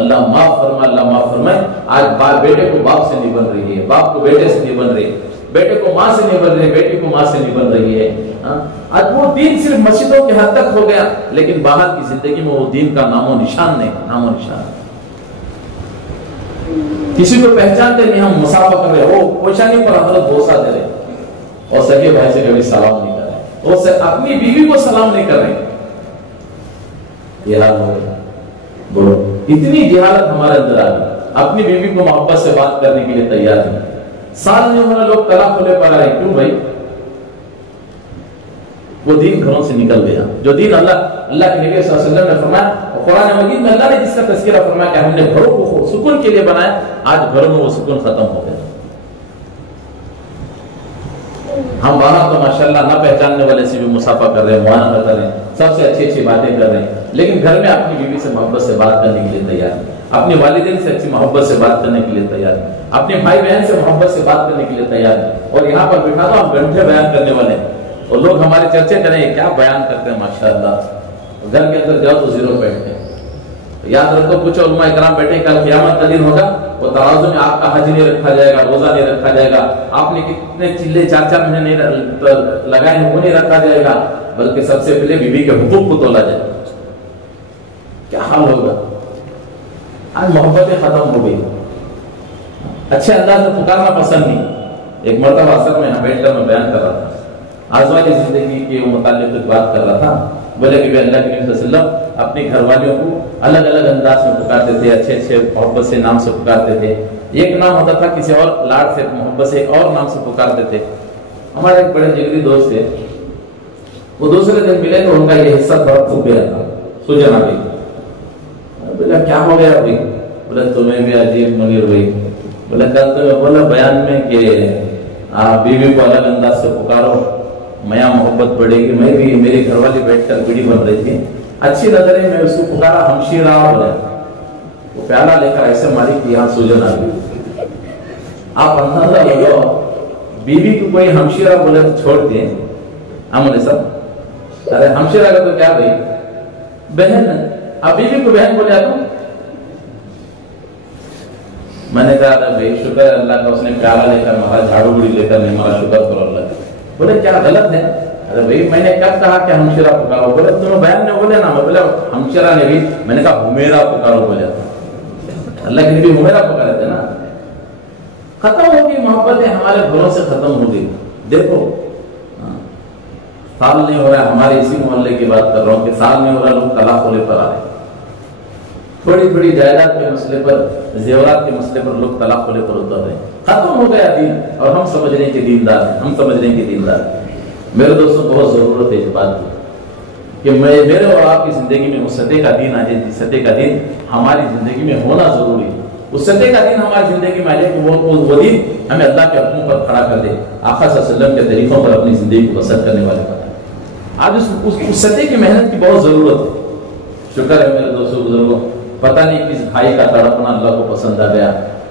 اللہ معاف فرما، اللہ معاف فرمائے۔ آج بیٹے کو باپ سے نہیں بن رہی ہے، باپ کو بیٹے سے نہیں بن رہی، بیٹے کو ماں سے نہیں بن رہی، بیٹی کو ماں سے نہیں بن رہی ہے۔ آج وہ دین صرف مسجدوں کے حد تک ہو گیا، لیکن باہر کی زندگی میں وہ دین کا نام و نشان نہیں، نام و نشان۔ کسی کو پہچانتے نہیں، ہم مسافہ کر رہے، وہ پوچھانی پر حضرت بوسہ دے رہے، اور سگے بھائی سے کبھی سلام نہیں کر رہے، وہ اپنی بیوی کو سلام نہیں کر رہے۔ یہ حال ہو گیا، بولو اتنی جہالت ہمارے اندر آ گئی، اپنی بیوی کو محبت سے بات کرنے کے لیے تیار نہیں۔ سال نہیں ہونا لوگ طلاق کھلے پر آئے، کیوں بھائی؟ وہ دین گھروں سے نکل گیا، جو دین اللہ کے نبی صلی اللہ علیہ وسلم نے فرمایا، قرآن مجید میں اللہ نے جس کا تذکرہ فرمایا کہ ہم نے گھروں کو سکون کے لیے بنایا، آج گھروں میں وہ سکون ختم ہو گیا۔ ہم باہر تو ماشاءاللہ نہ پہچاننے والے سے بھی مسافہ کر رہے ہیں، معانقہ کر رہے ہیں، سب سے اچھی اچھی باتیں کر رہے ہیں، لیکن گھر میں اپنی بیوی سے محبت سے بات کرنے کے لیے تیار نہیں، اپنے والدین سے اچھی محبت سے بات کرنے کے لیے تیار نہیں، اپنے بھائی بہن سے محبت سے بات کرنے کے لیے تیار نہیں۔ اور یہاں پر بٹھا دو ہم گھنٹے بیان کرنے والے ہیں، اور لوگ ہمارے چرچے کریں کیا بیان کرتے ہیں ماشاءاللہ، گھر کے اندر جاؤ تو زیرو بیٹھتے ہیں۔ یاد رکھو کچھ علماء اکرام بیٹھے، کل قیامت کا دن ہوگا، وہ ترازو میں آپ کا حج نہیں رکھا جائے گا، روزہ نہیں رکھا جائے گا، آپ نے کتنے چلے 4 مہینے لگائے ہیں وہ نہیں رکھا جائے گا، بلکہ سب سے پہلے بیوی کے حقوق کو تولا جائے گا۔ کیا حال ہوگا؟ آج محبتیں ختم ہو گئی، اچھے انداز میں پکارنا پسند نہیں۔ ایک مرتبہ اثر میں بیٹھ کر میں بیان کر رہا تھا، آزمائی زندگی کے متعلق کچھ بات کر رہا تھا، بولے کہ اللہ کے نبی صلی اللہ علیہ وسلم اپنی گھر والیوں کو الگ الگ انداز میں پکارتے تھے، اچھے اچھے محبت سے نام سے پکارتے تھے، ایک نام ہوتا تھا کسی اور لاڈ سے محبت سے ایک اور نام سے پکارتے تھے۔ ہمارے ایک بڑے جگری دوست تھے، وہ دوسرے دن ملے تو ان کا یہ حصہ تھوڑا پھک گیا تھا، سوجن آ گئی۔ بولا کیا ہو گیا بھائی؟ بولا تمہیں بھی عجیب منیر ہوئی۔ بولا کل تو بولا بیان میں کہ آپ بیوی کو الگ انداز سے پکارو، میاں محبت بڑھے گی۔ میں بھی میری گھر والی بیٹھ کر بیڑی بن رہی تھی، اچھی نظریں میں اس کو پکارا ہمشیرہ، بولا وہ پیالہ لے کر ایسے ماری کہ یہاں سوجن آ گئی۔ آپ اندازہ لگاؤ، بیوی کو کوئی ہمشیرہ بولے تو چھوڑ دیں، ہم نے سب ارے ہمشیرہ کا تو کیا بھائی بہن، اب بیوی کو بہن بولے تو میں نے کہا بھائی شکر ہے اللہ کا، اس نے پیالہ لے کر مارا، جھاڑو بڑی لے کر نہیں مارا، شکر کرو اللہ کا۔ بولے کیا غلط ہے؟ ارے بھائی میں نے کب کہا کہ ہمشیرہ پکارو؟ بولے تمہیں بیان میں بولے نا، میں بولے ہمشیرہ نے بھی، میں نے کہا ہمیرا پکارو بولے تھا، اللہ کے نبی ہمیرا پکارے تھے نا۔ ختم ہو گئی محبتیں، ہمارے گھروں سے ختم ہو گئی۔ دیکھو سال نہیں ہو رہا ہے، ہمارے اسی محلے کی بات کر رہا ہوں کہ سال نہیں ہو رہا لوگ طلاق کھولے پر آ رہے ہیں، تھوڑی تھوڑی جائیداد کے مسئلے پر، زیورات کے مسئلے پر لوگ طلاق کھولے پر اتر رہے ہیں۔ ختم ہو گیا دین، اور ہم سمجھ رہے ہیں کہ دیندار ہیں، ہم سمجھ رہے ہیں کہ دیندار ہیں۔ میرے دوستوں بہت ضرورت ہے اس بات کی کہ میرے اور آپ کی زندگی میں اس سطح کا دین آ جائے، جس سطح کا دین ہماری زندگی میں ہونا ضروری ہے، اس سطح کا دین ہماری زندگی میں آ جائے کہ وہ دین ہمیں اللہ کے حکموں پر کھڑا کر دے، آقا صلی اللہ علیہ وسلم کے طریقوں پر اپنی زندگی کو بسر کرنے والے بنائے۔ آج اس سطح کی محنت کی بہت ضرورت ہے۔ شکر ہے میرے دوستوں بزرگوں، پتہ نہیں کس بھائی کا تڑپنا اللہ کو پسند آ گیا،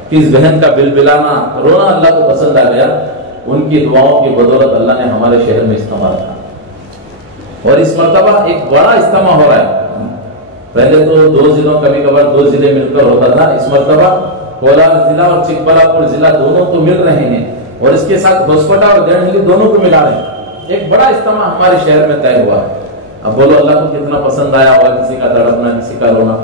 کس بہن کا بلبلانا رونا اللہ کو پسند آ گیا، ان کی دعاؤں کی بدولت اللہ نے ہمارے شہر میں اجتماع رکھا، اور اس مرتبہ ایک بڑا اجتماع ہو رہا ہے۔ پہلے تو 2 ضلعوں کبھی کبھار 2 ضلع مل کر ہوتا تھا، اس مرتبہ کولار ضلع اور چکبلاپور ضلع دونوں تو مل رہے ہیں، اور اس کے ساتھ ہوسپٹا اور گنج دونوں کو ملا رہے ہیں۔ ایک بڑا اجتماع ہمارے شہر میں طے ہوا ہے۔ اب بولو اللہ کو کتنا پسند آیا ہوگا کسی کا تڑپنا، کسی کا رونا۔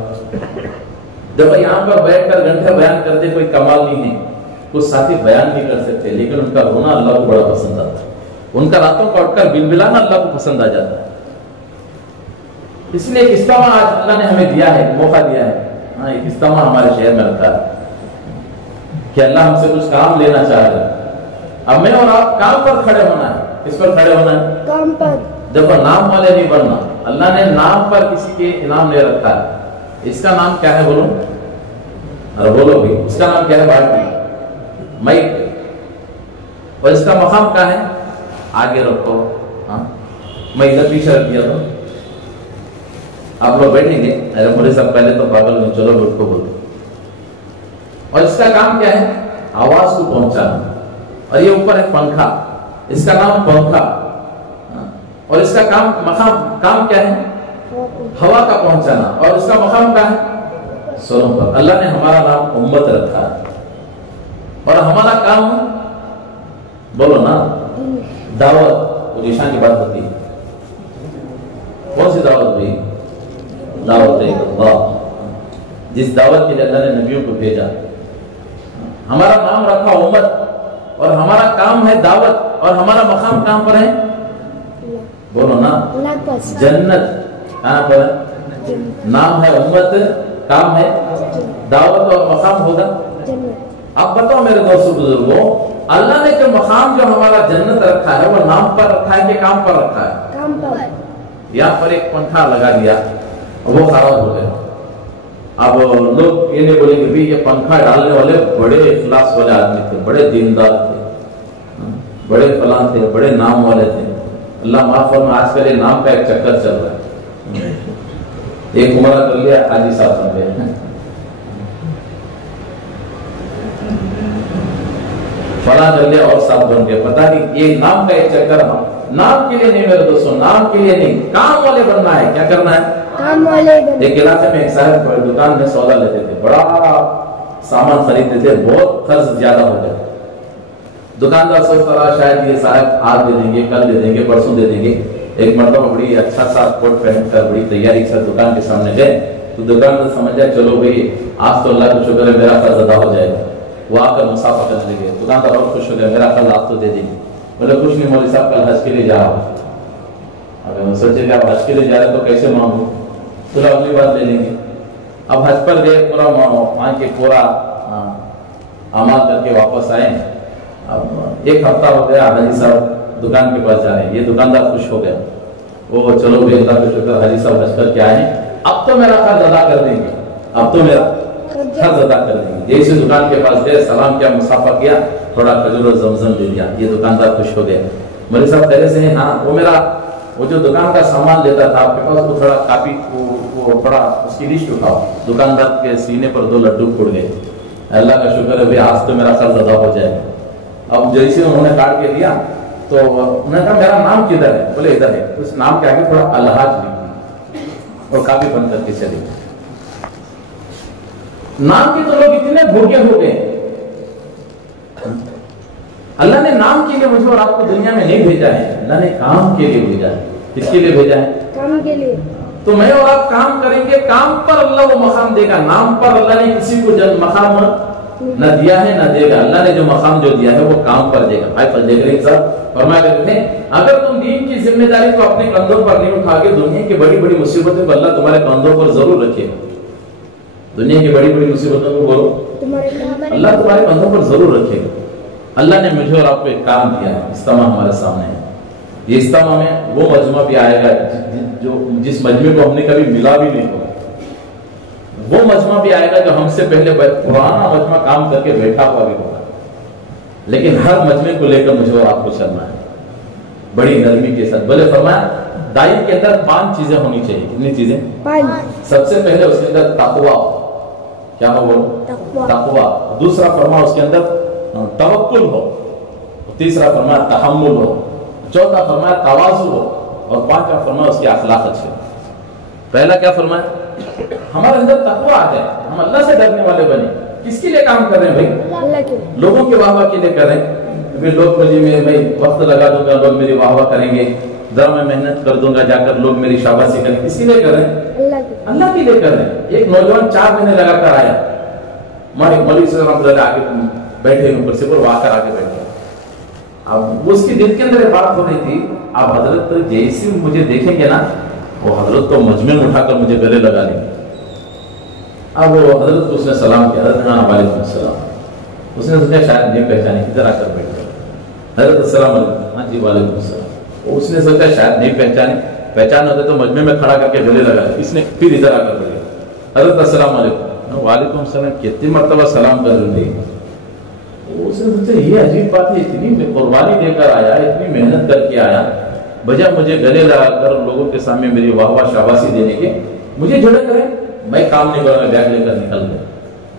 جب یہاں پر بیٹھ کر گھنٹے بیان کرتے کوئی کمال نہیں ہے، کچھ ساتھی بیان نہیں کر سکتے، لیکن ان کا رونا اللہ کو بڑا پسند آتا ہے، ان کا راتوں کا اٹھ کر بلبلانا اللہ کو پسند آ جاتا ہے۔ اس لیے ایک اجتماع آج اللہ نے ہمیں دیا ہے، موقع دیا ہے، ہاں ایک اجتماع ہمارے شہر میں رکھا ہے کہ اللہ ہم سے کچھ کام لینا چاہ رہے ہیں۔ اب میں اور آپ کام پر کھڑے ہونا ہے۔ کس پر کھڑے ہونا ہے؟ کام پر۔ دیکھو نام والے نہیں بننا، اللہ نے نام پر کسی کے انعام نہیں رکھا ہے۔ اس کا نام کیا ہے بولو؟ ارے بولو بھی، اس کا نام کیا ہے؟ بھارتی مائک، اور اس کا مقام کیا ہے؟ آگے رکھو۔ ہاں میں ادھر پیچھے رکھ دیا تو آپ لوگ بیٹھیں گے، ارے مولوی صاحب پہلے تو پاگل نہیں، چلو لوٹ کو بولو۔ اور اس کا کام کیا ہے؟ آواز کو پہنچانا، اور یہ اوپر ہے پنکھا، اس کا نام پنکھا، اور اس کا کام کام کیا ہے؟ ہوا کا پہنچانا، اور اس کا مقام کیا ہے؟ سروں پر. اللہ نے ہمارا نام امت رکھا اور ہمارا کام بولو نا دعوت. پوزیشن کی بات ہوتی ہے. کون سی دعوت بھائی؟ دعوت اللہ. جس دعوت کے لیے اللہ نے نبیوں کو بھیجا. ہمارا نام رکھا امت اور ہمارا کام ہے دعوت اور ہمارا مقام کہاں پر ہے؟ بولو نا جنت. کہاں پر ہے؟ نام ہے امت, کام ہے دعوت اور مقام ہوگا. اب بتاؤ میرے دوستوں بزرگوں, اللہ نے جو مقام جو ہمارا جنت رکھا ہے وہ نام پر رکھا ہے کہ کام پر رکھا ہے؟ کام پر. یہاں پر ایک پنکھا لگا دیا وہ خراب ہو گیا. اب لوگ یہ نہیں بولیں کہ یہ پنکھا ڈالنے والے بڑے اخلاص والے آدمی تھے, بڑے دیندار تھے, بڑے فلاں تھے, بڑے نام والے تھے. اللہ معاف فرمائے, آج کل یہ نام کا ایک چکر چل رہا ہے. ایک عمرہ کر لیا حاجی صاحب بن گئے, فلاں کر لیا اور صاحب بن گئے. پتہ نہیں یہ نام کا ایک چکر. نام کے لیے نہیں میرے دوستوں, نام کے لیے نہیں, کام والے بننا ہے. کیا کرنا ہے؟ کام والے. ایک علاقے میں ایک صاحب دکان میں سودا لیتے تھے, بڑا سامان خریدتے تھے, بہت خرچ زیادہ ہو گیا. دکاندار سوچتا رہا شاید یہ صاحب آج دے دیں گے, کل دے دیں گے, پرسوں دے دیں گے. ایک مرتبہ بڑی اچھا سا کوٹ پہن کر بڑی تیاری کے ساتھ دکان کے سامنے گئے تو دکاندار سمجھا چلو بھائی آج تو اللہ کا شکر ہے میرا قرض ادا ہو جائے گا. وہ آ کر مسافہ کرنے لگے. دکاندار اور خوش ہو گیا, میرا قرض آپ تو دے دیں گے. بولے کچھ نہیں مولوی صاحب, کل حج کے لیے جا رہا ہوں. اگر سوچے کہ آپ حج کے لیے جا رہے تو کیسے مانگو, چلو اگلی بات لے لیں گے. اب حج پر گئے, پورا وہاں کے پورا اعمال کر کے واپس آئے. اب ایک ہفتہ ہو گیا, حاجی صاحب دکان کے پاس جا رہے ہیں. یہ دکاندار خوش ہو گیا, وہ چلو بھی اللہ کا شکر حاجی صاحب حج کر کے آئے ہیں, اب تو میرا قرض ادا کر دیں گے, اب تو میرا قرض ادا کر دیں گے. جیسے دکان کے پاس گئے, سلام کیا, مسافہ کیا, تھوڑا کھجور اور زمزم دے دیا. یہ دکاندار خوش ہو گیا. مولوی صاحب پہلے سے ہیں؟ ہاں. وہ جو دکان کا سامان لیتا تھا آپ کے پاس, وہ تھوڑا کاپی وہ پڑا, اس کی لسٹ اٹھاؤ. دکاندار کے سینے پر 2 لڈو پھوڑ گئے. اللہ کا شکر ہے بھائی آج تو میرا قرض ادا ہو جائے گا. اب جیسے انہوں نے کاٹ کے دیا تو انہوں نے کہا میرا نام کدھر ہے؟ بولے ادھر ہے. اس نام کے آگے تھوڑا الحاج لکھ دی اور کاپی بند کر کے چلے. نام کے تو لوگ اتنے بھوکے ہو گئے. اللہ نے نام کے لیے مجھے اور آپ کو دنیا میں نہیں بھیجا ہے, اللہ نے کام کے لیے بھیجا ہے. کس کے لیے بھیجا ہے؟ کام کے لیے. تو میں اور آپ کام کریں گے, کام پر اللہ وہ مقام دے گا. نام پر اللہ نے کسی کو جب مقام نہ دیا ہے نہ دے گا. اللہ نے جو مقام جو دیا ہے وہ کام پر دے گا. بھائی فضل کریم صاحب فرمایا کرتے ہیں اگر تم دین کی ذمہ داری کو اپنے کندھوں پر نہیں اٹھا کے دنیا کی بڑی بڑی مصیبتوں کو اللہ تمہارے کندھوں پر ضرور رکھے گا. دنیا کی بڑی بڑی مصیبتوں کو بولو اللہ تمہارے کندھوں پر ضرور رکھے گا. اللہ نے مجھے اور آپ کو ایک کام دیا ہے. اجتماع ہمارے سامنے ہے. یہ اجتماع میں وہ مجمع بھی آئے گا جو جس مجمع کو ہم نے کبھی ملا بھی نہیں ہوگا. وہ مجمع بھی آئے گا جو ہم سے پہلے پرانا مجمع کام کر کے بیٹھا ہوا بھی ہوگا. لیکن ہر مجمع کو لے کر مجھے اور آپ کو چلنا ہے بڑی نرمی کے ساتھ. بولے فرمایا دائی کے اندر 5 چیزیں ہونی چاہیے. کتنی چیزیں؟ 5. سب سے پہلے اس کے اندر تقویٰ. کیا ہو؟ بولو تقویٰ. دوسرا فرمایا اس کے اندر توکل ہو. تیسرا فرمایا تحمل ہو. چوتھا فرمایا تواضع ہو. اور 5واں فرمایا اس کے اخلاق اچھے. پہلا کیا فرمایا؟ ہمارے اندر تقویٰ آ جائے, ہم اللہ سے ڈرنے والے بنے. کس کے لیے کام کر رہے ہیں بھائی؟ اللہ کے. لوگوں کے واہ واہ کے لیے کر رہے ہیں. لوگ مجھے میں وقت لگا دوں گا, لوگ میری واہ واہ کریں گے, ذرا میں محنت کر دوں گا, جا کر لوگ میری شاباشی کریں گے. کس کے لیے کر رہے ہیں؟ اللہ کے لیے کر رہے ہیں. ایک نوجوان 4 مہینے لگا کر آیا, مولوی صاحب آگے بیٹھے اوپر سے وہ آ کر آگے بیٹھے. اب اس کی دل کے اندر یہ بات ہو رہی تھی, اب حضرت جیسے مجھے دیکھیں گے نا وہ حضرت کو مجمع میں اٹھا کر مجھے گلے لگا لیں گے. اب وہ حضرت کو اس نے سلام کیا. حضرت وعلیکم السلام. اس نے سوچا شاید نہیں پہچانے, ادھر آ کر بیٹھ گیا. حضرت السلام علیکم. ہاں جی وعلیکم السلام. اس نے سوچا شاید نہیں پہچان ہوتے تو مجمع میں کھڑا کر کے گلے لگا. اس نے پھر ادھر آ کر بیٹھ گیا. حضرت السلام علیکم. وعلیکم السلام. کتنی مرتبہ سلام کر رہی. اس نے سوچا یہ عجیب بات ہے, اتنی قربانی دے کر آیا, اتنی محنت کر کے آیا, بجا مجھے گلے لگا کر لوگوں کے سامنے میری واہ واہ شاباشی دینے کے مجھے جھڑک کرے. میں کام نہیں کروں گا, بیگ لے کر نکل گیا.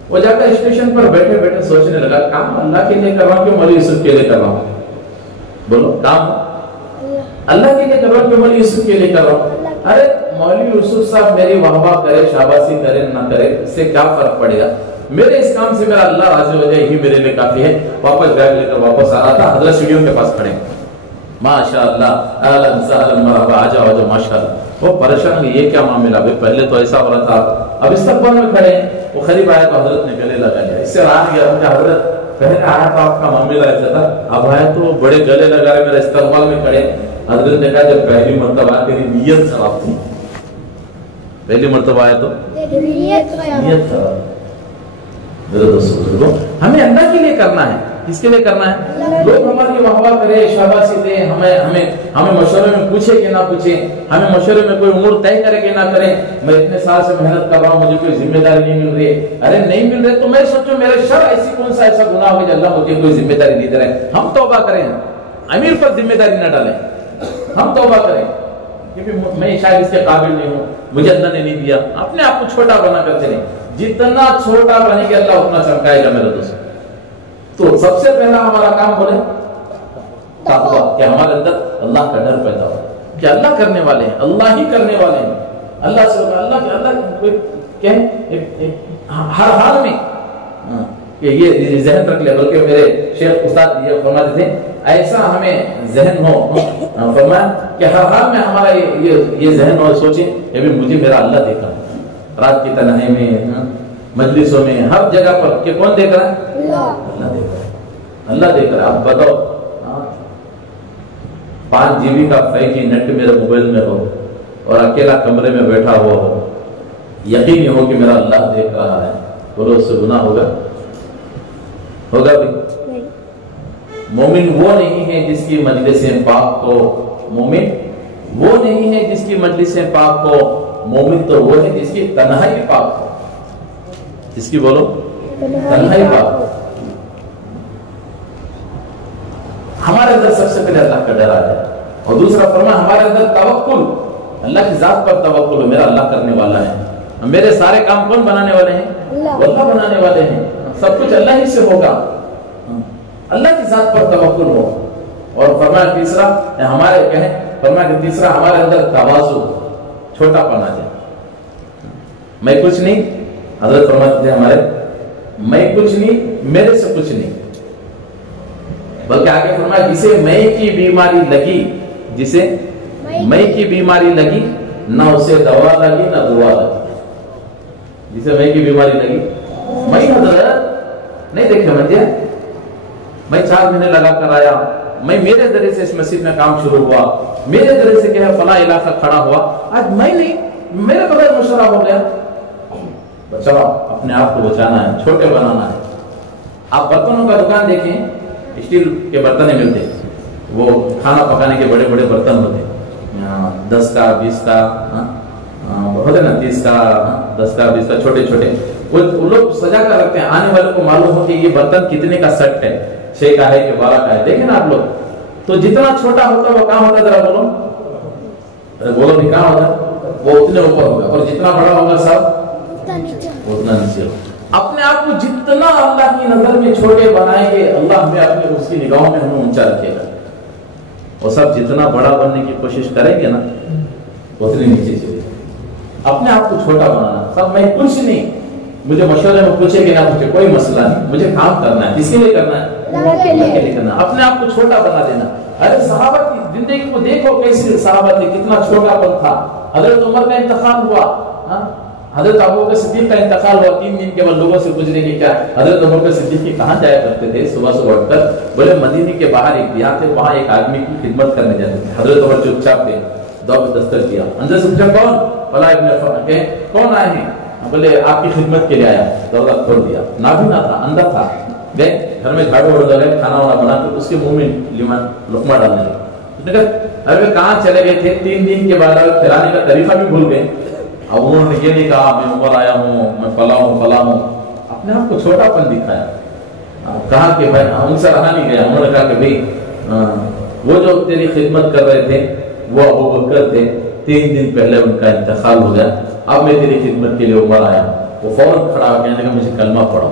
وہ جا کر اسٹیشن پر بیٹھے بیٹھے سوچنے لگا کام اللہ کے لیے کر رہا ہوں کہ مولوی یوسف کے لیے کر رہا ہوں؟ بولو کام اللہ کے لیے کر رہا ہوں کہ مولوی یوسف کے لیے کر رہا ہوں؟ ارے مولوی یوسف صاحب میری واہ واہ کرے شاباشی کرے نہ کرے اس سے کیا فرق پڑے گا، میرے اس کام سے میرا اللہ راضی ہو جائے، یہی میرے لیے کافی ہے۔ واپس بیگ لے کر واپس آ رہا تھا، حضرت سیڑھیوں کے پاس کھڑے، ماشاء اللہ اہلا وسہلا مرحبا، آ جاؤ ماشاء اللہ۔ وہ پریشان ہوئے، یہ کیا معاملہ بھائی، پہلے تو ایسا ہو رہا تھا، اب استقبال میں کھڑے ہیں۔ وہ قریب آیا تو حضرت نے گلے لگا لیا، اس سے راہ گیا کہ حضرت پہلے آیا تو آپ کا معاملہ ایسا تھا، اب آیا تو بڑے گلے لگا رہے، میرا استقبال میں کھڑے۔ حضرت نے کہا جب پہلی مرتبہ تیری نیت خراب تھی، پہلی مرتبہ آیا تو نیت خراب۔ میرے دوستو بزرگوں، ہمیں اللہ کے لیے کرنا ہے، کس کے لیے کرنا ہے؟ لوگ ہماری واہ واہ کرے شاباشی دے، ہمیں مشورے میں پوچھے کہ نہ پوچھے، ہمیں مشورے میں کوئی امور طے کرے کہ نہ کرے۔ میں اتنے سال سے محنت کر رہا ہوں، مجھے کوئی ذمہ داری نہیں مل رہی ہے، ارے نہیں مل رہے تو میں سوچوں میرے شر ایسی کون سا ایسا گناہ ہو جو اللہ مجھے کوئی ذمہ داری نہیں دے رہا ہے۔ ہم توبہ کریں، امیر پر ذمہ داری نہ ڈالیں، ہم توبہ کریں کیونکہ میں شاید اس کے قابل نہیں ہوں، مجھے اللہ نے نہیں دیا۔ اپنے آپ کو چھوٹا بنا کر چلیں، جتنا چھوٹا بنے گا اللہ اتنا چمکائے گا میرے دوست۔ تو سب سے پہلا ہمارا کام بولے تقویٰ، کہ ہمارے اندر اللہ کا ڈر پیدا ہو کہ اللہ کرنے والے ہیں، اللہ ہی کرنے والے ہیں، اللہ سے اللہ ہر حال میں کہ یہ ذہن رکھ لے۔ بلکہ میرے شیخ استاد یہ فرماتے تھے ایسا ہمیں ذہن ہو، فرمایا کہ ہر حال میں ہمارا یہ ذہن ہو، سوچیں کہ مجھے میرا اللہ دیکھا، رات کی تنہائی میں، مجلسوں میں، ہر جگہ پر، کہ کون دیکھ رہا ہے؟ اللہ دیکھ رہا ہے، اللہ دیکھ رہا ہے۔ اب بتاؤ 5 GB کا 5G نیٹ میرے موبائل میں ہو اور اکیلا کمرے میں بیٹھا ہوا ہو، یقین ہو کہ میرا اللہ دیکھ رہا ہے، بولو اس سے گناہ ہوگا بھی؟ مومن وہ نہیں ہے جس کی مجلسیں پاک ہو، مومن وہ نہیں ہے جس کی مجلسیں پاک ہو، مومن تو وہ ہے جس کی تنہائی پاک ہو، جس کی بولو تنہائی پاک ہو۔ ہمارے اندر سب سے پہلے اللہ کا ڈر آ جائے، اور دوسرا فرمایا ہمارے اندر توکل، اللہ کی ذات پر توکل ہو، میرا اللہ کرنے والا ہے، میرے سارے کام کون بنانے والے ہیں؟ اللہ بنانے والے ہیں، سب کچھ اللہ ہی سے ہوگا، اللہ کی ذات پر توکل ہو۔ اور فرمایا تیسرا ہمارے کہیں، فرمایا کہ تیسرا ہمارے اندر تواضع، چھوٹا پنا جائے، میں کچھ نہیں، حضرت فرماتے تھے ہمارے، میں کچھ نہیں، میرے سے کچھ نہیں، بلکہ آگے فرمایا جسے میں کی بیماری لگی، جسے میں کی بیماری لگی نہ اسے دوا لگی نہ دعا لگی، جسے میں کی بیماری لگی، میں حضرت نہیں دیکھے مجھے، میں 4 مہینے لگا کر آیا، میں میرے ذریعے سے اس مسجد میں کام شروع ہوا، میرے ذریعے سے کیا فلاں علاقہ کھڑا ہوا، آج میں نہیں، میرے بغیر مشورہ ہو گیا۔ بچاؤ، اپنے آپ کو بچانا ہے، چھوٹے بنانا ہے۔ آپ برتنوں کا دکان دیکھیں، اسٹیل کے برتن ملتے، وہ کھانا پکانے کے بڑے بڑے برتن ہوتے، 10 کا 20 کا ہوتے نا، 30 کا 10 کا 20 کا، چھوٹے چھوٹے، وہ لوگ سجا کر رکھتے ہیں، آنے والے کو معلوم ہو کہ یہ برتن کتنے کا سیٹ ہے، 6 کا ہے کہ 12 کا ہے، دیکھیں نا آپ لوگ۔ تو جتنا چھوٹا ہوتا ہے وہ کہاں ہوتا ہے، ذرا بولو بھی کہاں ہوتا ہے، وہ اتنے اوپر ہوگا، اور جتنا بڑا ہوگا سب اتنا نیچے ہوگا۔ اپنے آپ کو جتنا اللہ کی نظر میں چھوٹے بنائیں گے، اللہ ہمیں اپنے اس کی نگاہوں میں ہمیں اونچا رکھے گا، اور سب جتنا بڑا بننے کی کوشش کریں گے نا اتنے نیچے چلے گا۔ اپنے آپ کو چھوٹا بنانا، سب میں کچھ نہیں، مجھے مشورے میں پوچھے کہ نہ پوچھے کوئی مسئلہ نہیں، مجھے کام کرنا ہے، کس کے لیے کرنا ہے؟ اللہ کے لیے کرنا ہے۔ اپنے آپ کو چھوٹا بنا دینا۔ ارے صحابہ کی زندگی کو دیکھو، کیسی صحابہ تھے، کتنا چھوٹا پن تھا۔ حضرت عمر کا انتقال ہوا، حضرت ابوبکر صدیق کا انتقال ہوا، 3 دن کے بعد لوگوں سے پوچھنے کی کیا حضرت ابوبکر صدیق کی کہاں جایا کرتے تھے؟ صبح صبح اٹھ کر بولے مدینے کے باہر ایک دیہات ہے، وہاں ایک آدمی کی خدمت کرنے جاتے تھے۔ حضرت عمر چپ چاپ تھے، دو دستک کیا، اندر سے پوچھا کون؟ فلاں ابن فلاں، کون آئے ہیں؟ بولے آپ کی خدمت کے لیے آیا۔ دروازہ کھول دیا، نابینا تھا، اندر تھا، گئے گھر میں جھاڑو واڑو لگائے، کھانا وانا بنا کے اس کے منہ میں لقمہ ڈالنے لگے۔ اس نے کہا ارے کہاں چلے گئے تھے؟ 3 دن کے بعد کھلانے کا طریقہ بھی بھول گئے۔ اب انہوں نے یہ نہیں کہا میں عمر آیا ہوں، میں فلاں ہوں، اپنے آپ کو چھوٹا پن دکھایا۔ کہا کہ بھائی ان سے رہا نہیں گیا، انہوں نے کہا کہ بھائی وہ جو تیری خدمت کر رہے تھے وہ ابوبکر تھے، 3 دن پہلے ان کا انتقال ہو گیا، اب میں تیری خدمت کے لیے عمر آیا۔ وہ فوراً کھڑا ہو کہنے لگا مجھے کلمہ پڑھو۔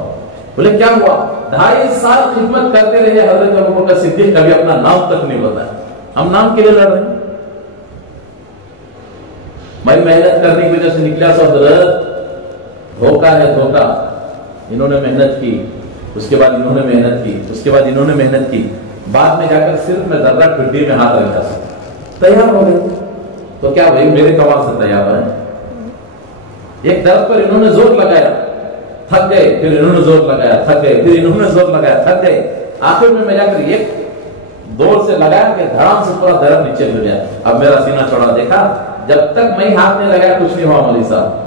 بولے کیا ہوا؟ 2.5 سال خدمت کرتے رہے حضرت ابوبکر صدیق، کبھی اپنا نام تک نہیں بتایا۔ ہم نام کے لیے لڑ رہے ہیں، میں محنت کرنے کی وجہ سے نکلا سو حضرت دھوکہ ہے دھوکہ. انہوں نے محنت کی, اس کے بعد انہوں نے محنت کی, اس کے بعد انہوں نے محنت کی, بعد میں جا کر صرف میں ذرہ ٹھڈی میں ہاتھ رکھا سا تیار ہو گئے. تو کیا بھائی میرے کمال سے تیار ہے؟ ایک درخت پر انہوں نے زور لگایا, تھک گئے, پھر انہوں نے زور لگایا, تھک گئے, پھر انہوں نے زور لگایا, تھک گئے, آخر میں جا کر ایک دور سے لگایا کہ دھڑام سے پورا درخت نیچے گر گیا. اب میرا سینہ چوڑا, دیکھا جب تک میں ہاتھ نہیں لگایا کچھ نہیں ہوا مولوی صاحب.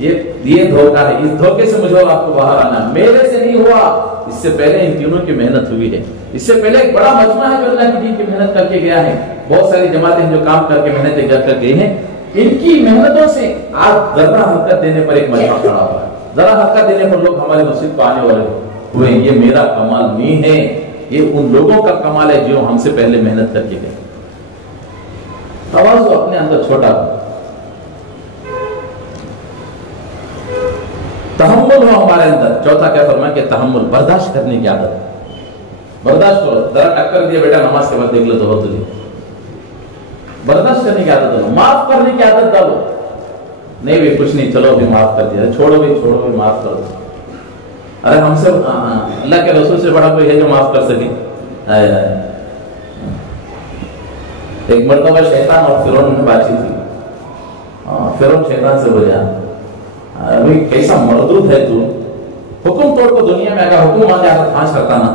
یہ دھوکہ ہے, اس دھوکے سے مجھے آپ کو باہر آنا ہے. میرے سے نہیں ہوا, اس سے پہلے ان تینوں کی محنت ہوئی ہے. اس سے پہلے ایک بڑا مجمع ہے جو اللہ کی دین کی محنت کر کے گیا ہے. بہت ساری جماعتیں جو کام کر کے محنتیں کر گئی ہیں, ان کی محنتوں سے آج ذرا حرکت دینے پر ایک مجمع کھڑا ہوا ہے. ذرا حرکت دینے پر لوگ ہمارے مسجد کو آنے والے ہوئے. یہ میرا کمال نہیں ہے, یہ ان لوگوں کا کمال ہے جو ہم سے پہلے محنت کر کے گئے. تواضع اپنے اندر چھوٹا, تحمل ہو ہمارے اندر. چوتھا کیا فرمایا کہ تحمل, برداشت کرنے کی عادت. برداشت کرو, ذرا ٹکر دیا بیٹا نماز کے بعد دیکھ لو تو ہو تجھے. برداشت کرنے کی عادت ڈالو, معاف کرنے کی عادت ڈالو. نہیں بھی کچھ نہیں, چلو بھی معاف کر دیا, چھوڑو بھی معاف کر دو. ارے ہم سے اللہ کے رسول سے بڑا کوئی ہے جو معاف کر سکے؟ ایک مرتبہ شیطان اور فرعون میں بات چیت تھی. فرعون شیطان سے بولا ابھی کیسا مردود ہے تو, حکم توڑ کو دنیا میں اگر حکم مان لیا تو پھانس کرتا نا,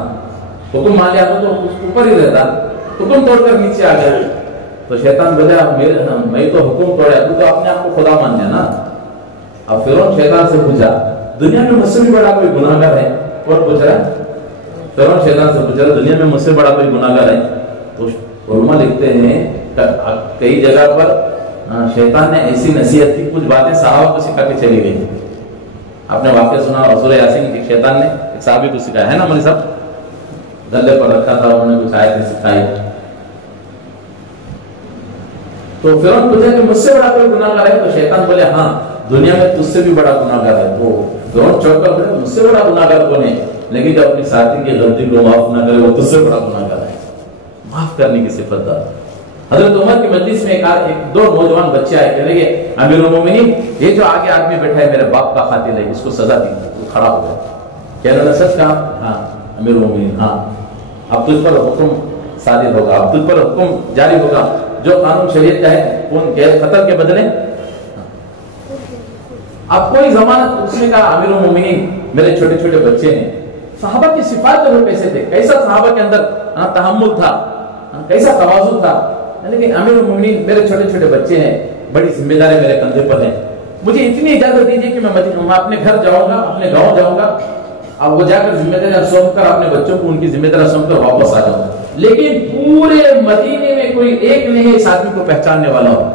حکم مان لیا تو اوپر ہی رہتا, حکم توڑ کر نیچے آ گیا. تو شیطان بولا میں تو حکم توڑا, تو اپنے آپ کو خدا مان لیا نا. اب فرعون شیطان سے پوچھا دنیا میں مجھ سے بھی بڑا کوئی گناہگار ہے؟ کون پوچھ رہا ہے؟ فرعون شیطان سے پوچھ رہا دنیا میں مجھ سے بڑا کوئی گناہگار ہے؟ تو علماء لکھتے ہیں کئی جگہ پر شیطان نے ایسی نصیحت کی, کچھ باتیں صحابہ کو سکھا کے چلی گئی. آپ نے واقعہ سنا سورہ یاسین کی, شیطان نے ایک صحابی کو سکھایا ہے نا مولوی صاحب, گلے پر رکھا تھا, انہوں نے کچھ آیتیں سکھائی. تو فرعون پوچھا کہ مجھ سے بڑا کوئی گناہگار ہے؟ تو شیطان بولے ہاں دنیا میں تجھ سے بھی بڑا گناہگار ہے. تو فرعون چوک کر بولے مجھ سے بڑا گناہگار کون ہے؟ لیکن جو اپنی ساتھی کی غلطی کو معاف نہ کرے وہ تجھ سے بڑا گناہگار ہے. معاف کرنے کی صفت دار. حضرت عمر کی مجلس میں ایک دو نوجوان بچے آئے, کہنے لگے امیر المومنین یہ جو آگے آدمی بیٹھا ہے میرے باپ کا قاتل ہے, اس کو سزا دی. وہ کھڑا ہو گیا, کہنے لگا سچ کہا؟ ہاں امیر المومنین ہاں. اب تجھ پر حکم صادر ہوگا, اب تجھ پر حکم جاری ہوگا جو قانون شریعت کا ہے, کون غیر قتل کے بدلے. اب کوئی ضمانت, اس نے کہا امیر المومنین میرے چھوٹے چھوٹے بچے ہیں. صحابہ کی صفات وہ کیسے تھے, کیسا صحابہ کے اندر تحمل تھا, کیسا تواضع تھا. لیکن امیر المومنین میرے چھوٹے چھوٹے بچے ہیں, بڑی ذمہ داری میرے کندھے پر ہے, مجھے اتنی اجازت دیجیے کہ میں اپنے گھر جاؤں گا, اپنے گاؤں جاؤں گا. اب وہ جا کر ذمہ داری سونپ کر اپنے بچوں کو ان کی ذمہ داری سونپ کر واپس آ جاؤں. لیکن پورے مدینے میں کوئی ایک نہیں اس آدمی کو پہچاننے والا ہو,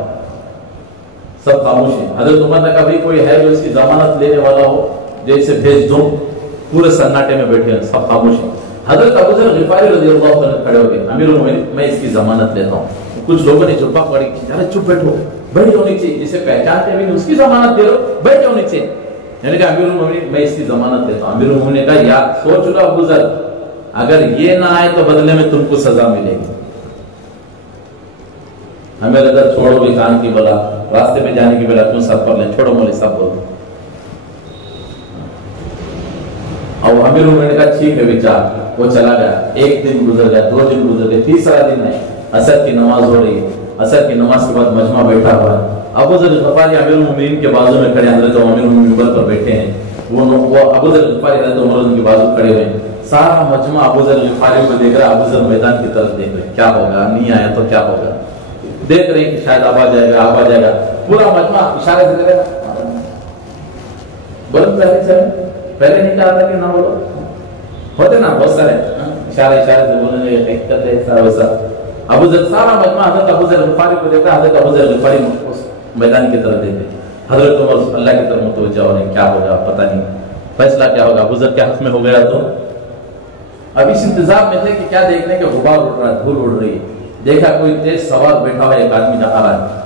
سب خاموش ہیں. حضرت عمر نے کہا کوئی ہے جو اس کی ضمانت لینے والا ہو جو اسے بھیج دوں. پورے سناٹے میں بیٹھے ہیں, سب خاموش ہیں. حضرت ابو ذر غفاری رضی اللہ عنہ کھڑے ہو گئے, امیر المومنین میں اس کی ضمانت لیتا ہوں. کچھ لوگوں نے چپا پڑی, ارے چپ بیٹھو, بیٹھ جاؤ نیچے, جسے پہچانتے بھی اس کی ضمانت دے لو, بیٹھ جاؤ نیچے. یعنی کہ امیر المومنین میں اس کی ضمانت دیتا ہوں. امیر المومنین نے کہا یاد سوچ لو ابو ذر, اگر یہ نہ آئے تو بدلے میں تم کو سزا ملے گی. ہمیں لگا چھوڑو بھی کان کی بلا, راستے میں جانے کی بلا کیوں سر پر لیں, چھوڑو مولوی صاحب بولو. اور امیر المومنین نے کہا ٹھیک ہے بیچارہ, وہ چلا گیا. ایک دن گزر گیا, 2 دن گزر گئے, تیسرا دن ہے, عصر کی نماز ہو رہی ہے. عصر کی نماز کے بعد مجمع بیٹھا ہوا ہے. ابو ذر غفاری امیر المومنین کے بازو میں کھڑے, حضرت امیر المومنین منبر پر بیٹھے ہیں. وہ ابو ذر غفاری حضرت عمر کے بازو کھڑے ہوئے ہیں. سارا مجمع ابو ذر غفاری کو دیکھ رہا ہے, ابو ذر میدان کی طرف دیکھ رہے, کیا ہوگا, نہیں آیا تو کیا ہوگا. دیکھ رہے ہیں کہ شاید اب آ جائے گا, اب آ جائے گا. پورا مجمع اشارے سے کرے گا, بولو پہلے نہیں کہا تھا کہ نہ بولو, ہوتے نا بہت سارے اشارے سے بولنے لگے, کرتے ایسا ویسا. ابو ذر سارا مجمع حضرت ابو ذر غفاری کو دیکھ رہا, حضرت ابو ذر غفاری اس میدان کی طرف دیکھ رہے. حضرت عمر اللہ کی طرف متوجہ ہو رہے, کیا ہوگا پتہ نہیں, فیصلہ کیا ہوگا. ابو ذر کے حق میں ہو گیا تو اب اس انتظار میں تھے کہ کیا دیکھنے کے غبار اڑ رہا ہے, دھول اڑ رہی ہے. دیکھا کوئی تیز سوار بیٹھا ہوا ایک آدمی آ رہا ہے.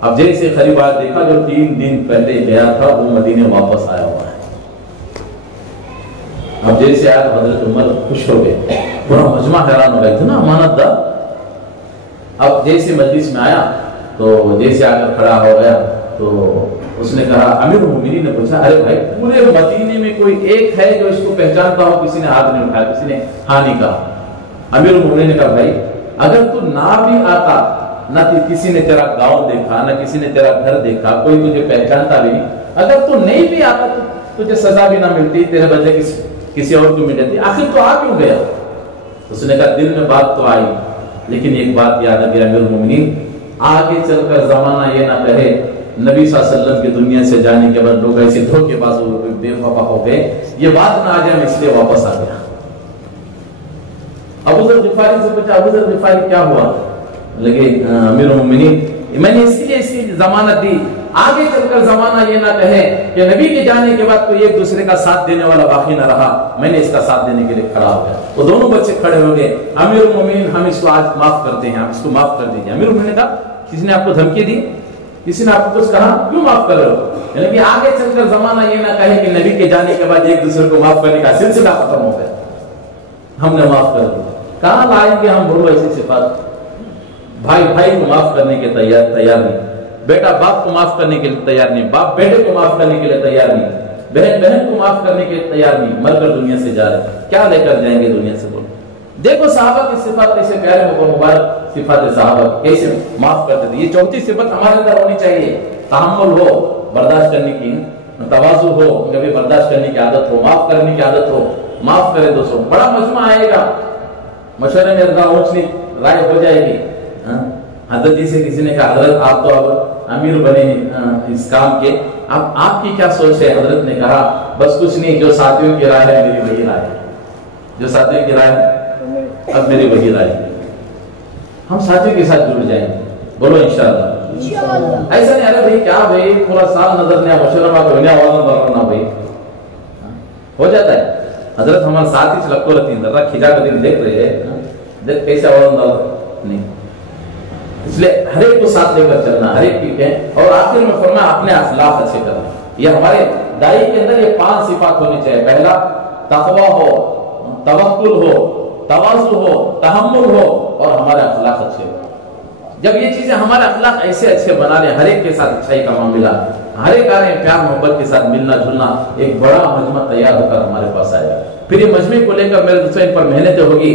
اب جیسے قریب آ دیکھا جو 3 دن پہلے گیا تھا وہ مدینے واپس آیا ہوا ہے. اب جیسے آیا حضرت عمر خوش ہو گئے, پورا مجمع حیران ہو گیا, اتنا امانت دار. اب جیسے مجلس میں آیا تو جیسے آ کر کھڑا ہو گیا تو اس نے کہا امیر المومنین نے پوچھا ارے بھائی پورے مدینے میں کوئی ایک ہے جو اس کو پہچانتا ہو؟ کسی نے ہاتھ نہیں اٹھایا، کسی نے ہاں نہیں کہا۔ امیر المومنین نے کہا بھائی اگر تو نہ بھی آتا، نہ کسی نے تیرا گاؤں دیکھا، نہ کسی نے تیرا گھر دیکھا، کوئی تجھے پہچانتا بھی نہیں، اگر تو نہیں بھی آتا تو تجھے سزا بھی نہ ملتی، تیرے بدلے کسی اور کو ملتی، آخر تو آ کیوں گیا؟ اس نے کہا دل میں بات تو آئی، لیکن ایک بات یاد آ گیا امیر المومنین، آگے چل کر زمانہ یہ نہ کہے نبی صلی اللہ علیہ وسلم کی دنیا سے جانے کے بعد لوگ ایسے دھوکے باز ہو گئے، بے وفا ہو گئے، یہ بات نہ آ جائے، میں اس لیے واپس آ گیا۔ ابو ذر غفاری سے پوچھا ابو ذر غفاری کیا ہوا؟ لگے امیر المومنین میں نے اس لیے ضمانت دی آگے چل کر زمانہ یہ نہ کہے کہ نبی کے جانے کے بعد کوئی ایک دوسرے کا ساتھ دینے والا باقی نہ رہا، میں نے اس کا ساتھ دینے کے لیے کھڑا ہو گیا۔ وہ دونوں بچے کھڑے ہو گئے، امیر المومنین ہم اس کو آج معاف کرتے ہیں، آپ اس کو معاف کر دیجیے۔ امیر المومنین نے کہا کسی نے آپ کو دھمکی دی؟ کسی نے آپ کو کچھ کہا؟ کیوں معاف کر رہے ہو؟ یعنی کہ آگے چل کر زمانہ یہ نہ کہے کہ نبی کے جانے کے بعد ایک دوسرے کو معاف کرنے کا سلسلہ ختم ہو گیا، ہم نے معاف کر دیا۔ کہاں لائیں گے ہم بولو ایسی صفات؟ بھائی بھائی کو معاف کرنے کے تیار نہیں، بیٹا باپ کو معاف کرنے کے لیے تیار نہیں، باپ بیٹے کو معاف کرنے کے لیے تیار نہیں، بہن بہن کو معاف کرنے کے لیے تیار نہیں، مر کر دنیا سے جا رہے، کیا لے کر جائیں گے دنیا سے؟ بولو دیکھو صحابہ کی صفات کیسے پیارے مبارک صفات صحابہ کیسے معاف کرتے تھے۔ یہ چوتھی صفت ہمارے اندر ہونی چاہیے، تحمل ہو، برداشت کرنے کی، تواضع ہو، کبھی برداشت کرنے کی عادت ہو، معاف کرنے کی عادت ہو، معاف کرے دوستوں۔ بڑا مجمع آئے گا، مشورے میں اونچ نیچ رائے ہو جائے گی۔ حضرت جی سے کسی نے کہا حضرت آپ تو اب امیر بنے اس کام کے، اب آپ کی کیا سوچ ہے؟ حضرت نے کہا بس کچھ نہیں، جو ساتھیوں کی رائے ہے میری وہی رائے ہے، جو ساتھیوں کی رائے ہے اب میری وہی رائے ہے۔ ہم ساتھیوں کے ساتھ جڑ جائیں گے، بولو انشاءاللہ۔ ایسا نہیں ارے بھائی کیا بھائی پورا سال نظر نہیں آ مشورہ میں ہونے والا نہ بھائی ہو جاتا ہے۔ حضرت ہمارے ساتھ ہی لگتے رہتی ہیں، ذرا کھجا کر دیکھ رہے ہیں دیکھ کیسے نہیں، اس لیے ہر ایک کو ساتھ لے کر چلنا، ہر ایک کی ہے۔ اور آخر میں فرمایا اپنے اخلاق اچھے کرنا۔ یہ ہمارے دائی کے اندر یہ 5 صفات ہونی چاہیے۔ پہلا تقوی ہو، توکل ہو، تواضع ہو، تحمل ہو، اور ہمارے اخلاق اچھے ہو۔ جب یہ چیزیں ہمارے اخلاق ایسے اچھے بنا لیں، ہر ایک کے ساتھ اچھائی کا معاملہ، ہر ایک آنے پیار محبت کے ساتھ ملنا جلنا، ایک بڑا مجمع تیار ہو کر ہمارے پاس آئے گا۔ پھر یہ مجمع کو لے کر میرے دوستوں ان پر محنتیں ہوگی،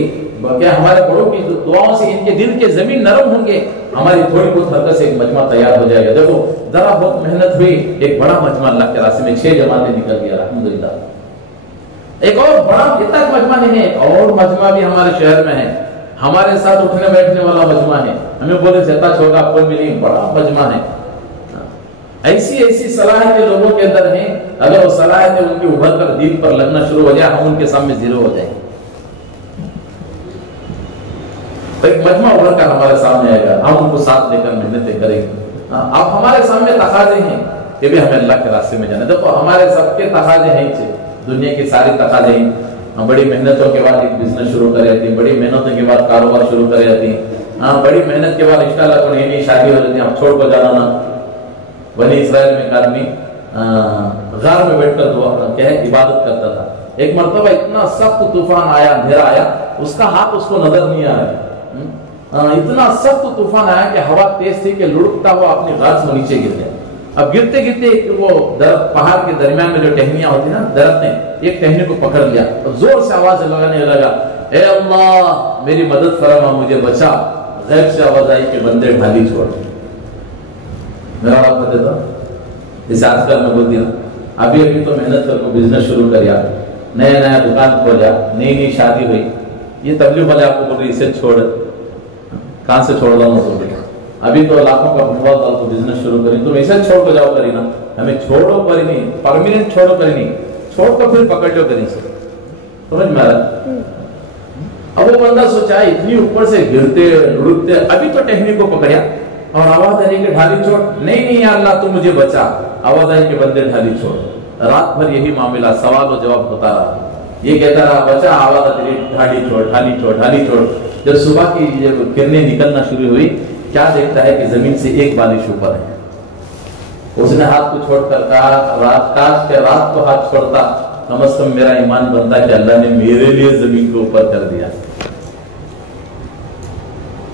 کیا ہمارے بڑوں کی دعاؤں سے ان کے دل کے زمین نرم ہوں گے، ہماری تھوڑی بہت حرکت سے ایک مجمع تیار ہو جائے گا۔ دیکھو ذرا بہت محنت ہوئی، ایک بڑا مجمع اللہ کے راستے میں 6 جماعتیں نکل گیا الحمدللہ۔ ایک اور بڑا اتنا مجمع نہیں ہے، ایک اور مجمع بھی ہمارے شہر میں ہے، ہمارے ساتھ اٹھنے بیٹھنے والا مجمع ہے، ہمیں بولے سیتا چھوڑا کوئی ملی، بڑا مجمع ہے۔ ایسی صلاحیتیں لوگوں کے اندر ہیں، اگر وہ صلاحیتیں ان کی ابھر کر دین پر لگنا شروع ہو جائے، ہم ان کے سامنے زیرو ہو جائیں گے۔ ایک مجمع ابھر کر ہمارے سامنے آئے گا، ہم ان کو ساتھ لے کر محنتیں کریں گے۔ اب ہمارے سامنے تقاضے ہیں کہ بھی ہمیں اللہ کے راستے میں جانا۔ دیکھو ہمارے سب کے تقاضے ہیں، دنیا کی ساری تقاضے ہیں۔ ہم بڑی محنتوں کے بعد ایک بزنس شروع کر رہتی ہیں، بڑی محنتوں کے بعد کاروبار شروع کر رہتی ہیں، بڑی محنت کے بعد انشاءاللہ کوئی نئی شادی ہو جاتی ہے، ہم چھوڑ کر جانا نہ۔ بنی اسرائیل میں ایک آدمی غار میں بیٹھ کر دعا عبادت کرتا تھا، ایک مرتبہ اتنا سخت طوفان آیا، اندھیرا آیا، اس کا ہاتھ اس کو نظر نہیں آیا، اتنا سخت طوفان آیا کہ ہوا تیز تھی کہ لڑکتا ہوا اپنی غار سے نیچے گر گیا۔ اب گرتے گرتے وہ درخت پہاڑ کے درمیان میں جو ٹہنیاں ہوتی نا، درخت نے ایک ٹہنی کو پکڑ لیا اور زور سے آواز لگانے لگا، اے اللہ میری مدد فرما، مجھے بچا۔ غیب سے آواز آئی کہ بندے ڈھالی چھوڑ۔ میرا بات پتہ تھا جیسے آج کل میں بولتی ہوں، ابھی تو محنت کر کو بزنس شروع کر نیا دکان کھولا، نئی شادی ہوئی، یہ تبلیغ والے آپ کو بول رہی اسے چھوڑ، کہاں سے چھوڑ رہا ہوں؟ ابھی تو لاکھوں کا بھنڈوال ڈال کو بزنس شروع کریں، تم اسے چھوڑ کو جاؤ کری نا، ہمیں چھوڑو کری نہیں، پرماننٹ چھوڑو کری نہیں، چھوڑ کو پھر پکڑ لو کری سے، سمجھ میں آ رہا؟ اب وہ بندہ سوچا اتنی اوپر سے گرتے لڑکتے، ابھی تو ٹہنی کو پکڑیا اور آواز آئی کہ ڈھالی چھوڑ، نہیں یا اللہ تو مجھے بچا، آواز آئی کہ بندے ڈھالی چھوڑ۔ رات بھر یہی معاملہ سوال و جواب ہوتا رہا، یہ کہتا رہا بچا، آواز آئی ڈھالی چھوڑ ڈھالی چھوڑ ڈھالی چھوڑ۔ جب صبح کی جب کرنیں نکلنا شروع ہوئی، کیا دیکھتا ہے کہ زمین سے ایک بالش اوپر ہے۔ اس نے ہاتھ کو چھوڑ کر کہا کاش کہ رات کو ہاتھ چھوڑتا، کم از کم میرا ایمان بنتا کہ اللہ نے میرے لیے زمین کو اوپر کر دیا۔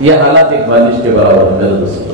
یہ حالات ایک بالش کے برابر ہے میرے دوستوں،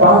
5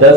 10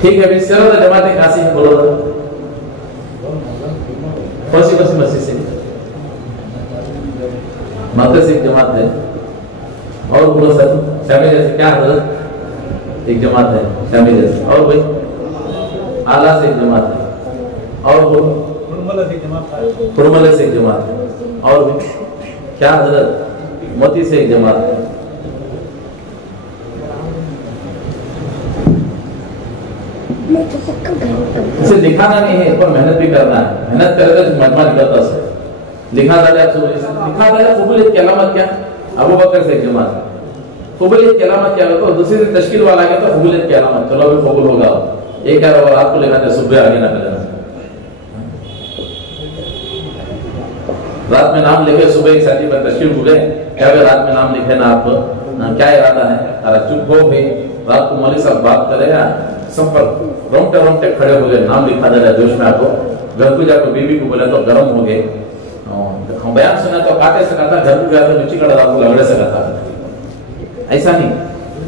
ٹھیک ہے بھی سر جماعتیں کہاں سے بولو کون سی مسجد سے مرکز سے ایک جماعت ہے اور بولو سر شامی جیسے کیا حضرت ایک جماعت ہے شامی جیسے اور بھائی اعلیٰ سے ایک جماعت ہے اور بولو فرملے سے ایک جماعت ہے اور بھی کیا حضرت موتی سے ایک جماعت ہے اسے دکھانا نہیں ہے پر محنت بھی کرنا ہے محنت کرے تو مجمع نکلتا سے لکھا تھا قبولیت کی علامت کیا ابو بکر سے ایک جماعت ہے قبولیت کی علامت کیا ہوتا ہے دوسری تشکیل والا گیا تو قبولیت کی علامت چلو بھی قبول ہوگا یہ کہہ رہا رات کو لکھا تھا صبح آگے نہ کرنا رات میں نام لکھے صبح ایک ساتھی پر تشکیل ہوئے کیا رات میں نام لکھے نا آپ کیا ارادہ ہے چپ ہو بھی رات کو مولوی صاحب بات کرے گا سب پر رومٹے کھڑے ہو گئے نام لکھا دے رہا جوش میں آپ کو گھر کو جا کے بیوی کو بولے تو گرم ہو گئے بیان سنا تو کاٹے سے کہتا گھر کو گیا تو نیچے کڑا رات کو لگڑے سے کہتا ایسا نہیں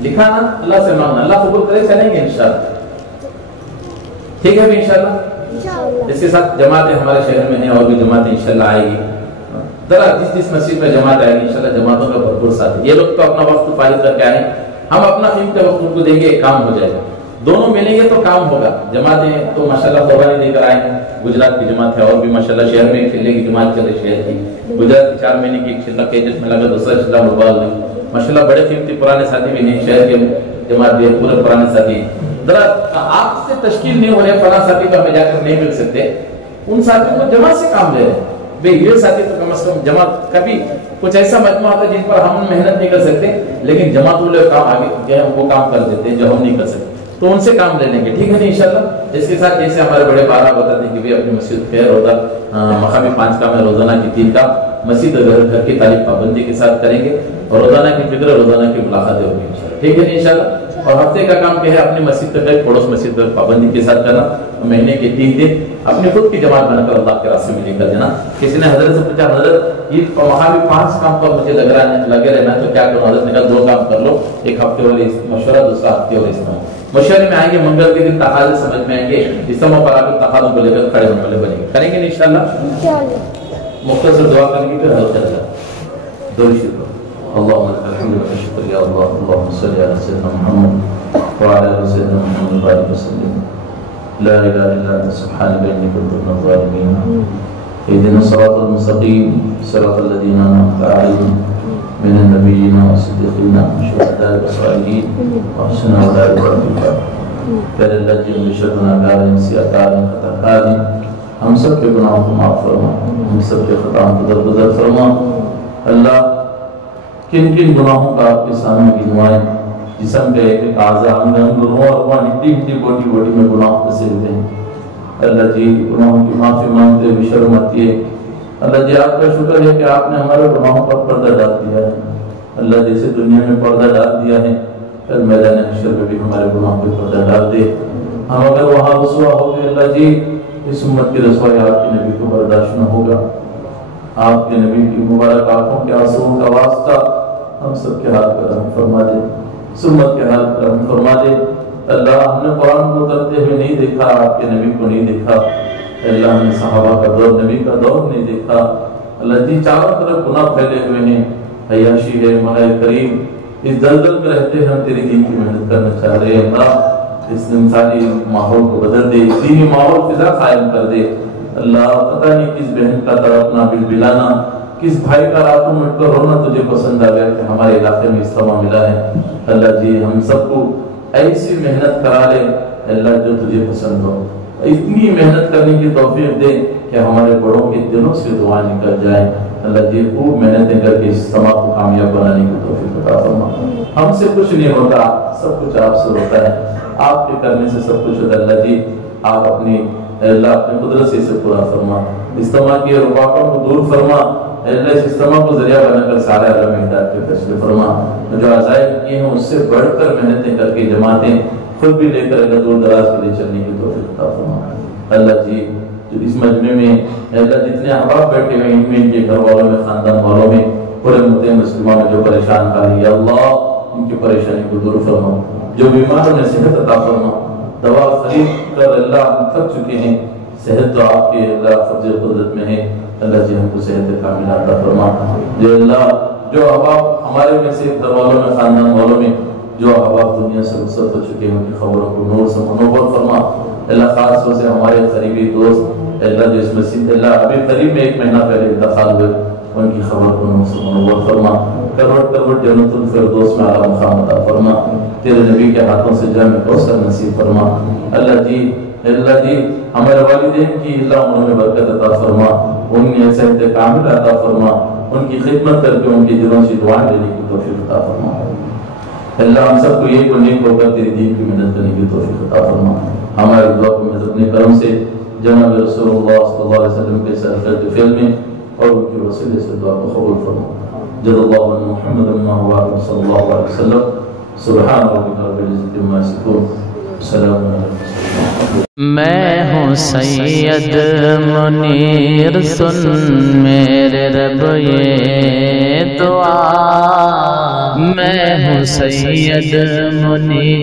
لکھا نا اللہ سے مانگنا اللہ قبول کرے چلیں گے انشاءاللہ ٹھیک ہے بھی انشاءاللہ اس کے ساتھ جماعتیں ہمارے شہر میں ہیں اور بھی جماعتیں انشاءاللہ آئے گی ذرا جس مسجد میں جماعت آئے گی انشاءاللہ جماعتوں کا بھرپور ساتھ ہے یہ لوگ تو اپنا وقت فارغ کر کے آئے ہم اپنا قیمتی وقت ان کو دیں گے کام ہو جائے گا دونوں ملیں گے تو کام ہوگا جماعتیں تو ماشاءاللہ قربانی دے کر آئے ہیں گجرات کی جماعت ہے اور بھی ماشاءاللہ شہر میں چلنے کی جماعت چل رہی شہر کی گجرات کی 4 مہینے کی ایک چلہ کیجس میں لگا دوسرا چلہ مربال میں ماشاءاللہ بڑے قیمتی پرانے ساتھی بھی نہیں شہر کے جماعت بھی ہے پورے پرانے ساتھی ذرا آپ سے تشکیل نہیں ہو رہے پرانا ساتھی کو ہمیں جا کر نہیں مل سکتے ان ساتھیوں کو جماعت سے کام لے رہے ہیں بے یہ ساتھی تو کم از کم جماعت کبھی کچھ ایسا مجموعہ ہوتا ہے جن پر ہم محنت نہیں کر سکتے لیکن جماعت والے کام آگے وہ کام کر دیتے ہیں جو ہم نہیں کر سکتے تو ان سے کام لے لیں گے ٹھیک ہے نا انشاءاللہ اس کے ساتھ جیسے ہمارے بڑے بارہ بتاتے ہیں کہ بھی اپنی مسجد خیر ہوتا مقامی 5 کام ہے روزانہ کی 3 کام مسجد گھر کی تعلیم پابندی کے ساتھ کریں گے اور روزانہ کی فکر روزانہ کی ملاقاتیں ہوگی انشاءاللہ ٹھیک ہے نا انشاءاللہ اور ہفتے کا کام کیا ہے اپنی مسجد تک پڑوس مسجد پر پابندی کے ساتھ کرنا مہینے کے 3 دن اپنی خود کی جماعت بنا کر اللہ کے راستے میں لے کر دینا کسی نے حضرت سے پوچھا حضرت یہ وہاں بھی 5 کام پر مجھے لگے رہنا تو کیا کروں حضرت نے کہا 2 کام کر لو ایک ہفتے والی مشورہ دوسرا ہفتے والی اسلام مشورے میں آئیں گے منگل کے دن تقاضے سمجھ میں آئیں گے اجتماع پر آ کر تقاضوں کو لے کر کھڑے ہونے والے بنیں گے کریں گے انشاءاللہ مختصر دعا کریں گے پھر حل کر جائے دو شکر اللہم الحمد للہ شکر یا اللہ اللہم صلی علی سیدنا محمد وعلی سیدنا محمد بارک وسلم لا الہ الا انت سبحانک انی کنت من الظالمین اهدنا الصراط المستقیم صراط الذین انعمت علیہم من النبیین والصدیقین والشہداء والصالحین وحسن اولئک رفیقا پھر اللہ جن بشر گناہگار انسی اطار خطاکار ہم سب کے گناہوں کو معاف فرما ہم سب کے خطاؤں کو درگزر فرما اللہ کن کن گناہوں کا آپ کے سامنے گنوائیں جسم کے ایک اعضاء انگ روح اور ہڈی بوٹی میں گناہوں پسے ہوتے ہیں اللہ جی گناہوں کی معافی مانگتے بشرمتی ہے اللہ جی آپ کا شکر ہے کہ آپ نے ہمارے گناہوں پر پردہ ڈال دیا ہے اللہ جیسے دنیا میں پردہ ڈال دیا ہے پھر میدان حشر میں بھی ہمارے گناہوں پر پردہ ڈال دے ہم اگر وہاں رسوا ہو گئے اللہ جی اس امت کی رسوائی آپ کے نبی کو برداشت نہ ہوگا آپ کے نبی کی مبارک آنکھوں کے آنسوؤں کا واسطہ ہم سب کے حال پر رحم فرما دے سمت کے حال پر رحم فرما دے اللہ ہم نے قرآن کو اترتے ہوئے نہیں دیکھا آپ کے نبی کو نہیں دیکھا اللہ ہم نے صحابہ کا دور نبی کا دور نہیں دیکھا اللہ جی چاروں طرف گناہ پھیلے ہوئے ہیں عیاشی ہے ماہ کریم اس دلدل میں رہتے ہیں ہم تیری دین کی محنت کرنا چاہ رہے ہیں اللہ اس انسانی ماحول کو بدل دے دینی ماحول فضا قائم کر دے اللہ پتہ نہیں کس بہن کا تڑپنا بلبلانا کس بھائی کا راتوں میں اٹھ کر رونا تجھے پسند آ گیا کہ ہمارے علاقے میں اجتماع ملا ہے اللہ جی ہم سب کو ایسی محنت کرا لے اللہ جو تجھے پسند ہو اتنی محنت کرنے کی توفیق دے کہ ہمارے بڑوں کے دلوں سے دعا نکل جائے اللہ جی خوب محنتیں کر کے اجتماع کو کامیاب بنانے کی توفیق عطا فرما ہم سے کچھ نہیں ہوتا سب کچھ آپ سے ہوتا ہے آپ کے کرنے سے سب کچھ ہوتا ہے اللہ جی آپ اپنی اللہ اپنے قدرت سے اسے پورا فرما اجتماع کی رکاوٹوں کو دور فرما اللہ اس اجتماع کو ذریعہ بنا کر سارے عالم میں ہدایت کے فیصلے فرما جو عزائم کیے ہیں اس سے بڑھ کر محنتیں کر کے جماعتیں خود بھی لے کر اللہ دور دراز کے لیے چلنے کی توفیق عطا فرما اللہ جی جو اس مجمع میں اللہ جتنے احباب بیٹھے ہوئے ان میں ان کے گھر والوں میں خاندان والوں میں پورے مدعے مسلموں میں جو پریشان کر رہی ہے اللہ ان کی پریشانی کو دور فرما جو بیمار انہیں صحت عطا فرما دوا خرید کر اللہ ہم تھک چکے ہیں، صحت تو آپ کے اللہ فرض قدرت میں ہے، اللہ جی ہم کو صحت کاملہ عطا فرما۔ جو اللہ جو احباب ہمارے میں سے گھر والوں میں، خاندان والوں میں جو احباب دنیا سے رخصت ہو چکے ہیں، ان کی خبروں کو نور سے منور فرما۔ اللہ خاص طور سے ہمارے قریبی دوست اللہ جو اس مسجد اللہ ابھی قریب میں 1 مہینہ پہلے انتقال ہوئے، ان کی خبر کو نور سے منور فرما، کروڑ کروڑ جنت الفردوس میں اعلیٰ مقام عطا فرما، تیرے نبی کے ہاتھوں سے جام کوثر نصیب فرما۔ اللہ جی ہمارے والدین کی اللہ عمروں میں برکت عطا فرما، ان کی صحت کامل عطا فرما، ان کی خدمت کر کے ان کی دلوں سے دعائیں لینے کی توفیق عطا فرما۔ اللہ ہم سب کو ایک اور نیک ہو کر تیری دین کی محنت کرنے کی توفیق عطا فرما۔ ہماری دعا کو میں اپنے کرم سے جناب رسول اللہ صلی اللہ علیہ وسلم کے سرکرد فعل میں اور ان کے وسیلے سے دعا کو قبول فرما۔ جد اللہ عن محمد وعلى صلی اللہ علیہ وسلم۔ سبحان ربک رب العزة عما یصفون، سلام علی المرسلین۔ میں ہوں سید منیر، سن میرے رب یہ دعا، میں ہوں سید منیر۔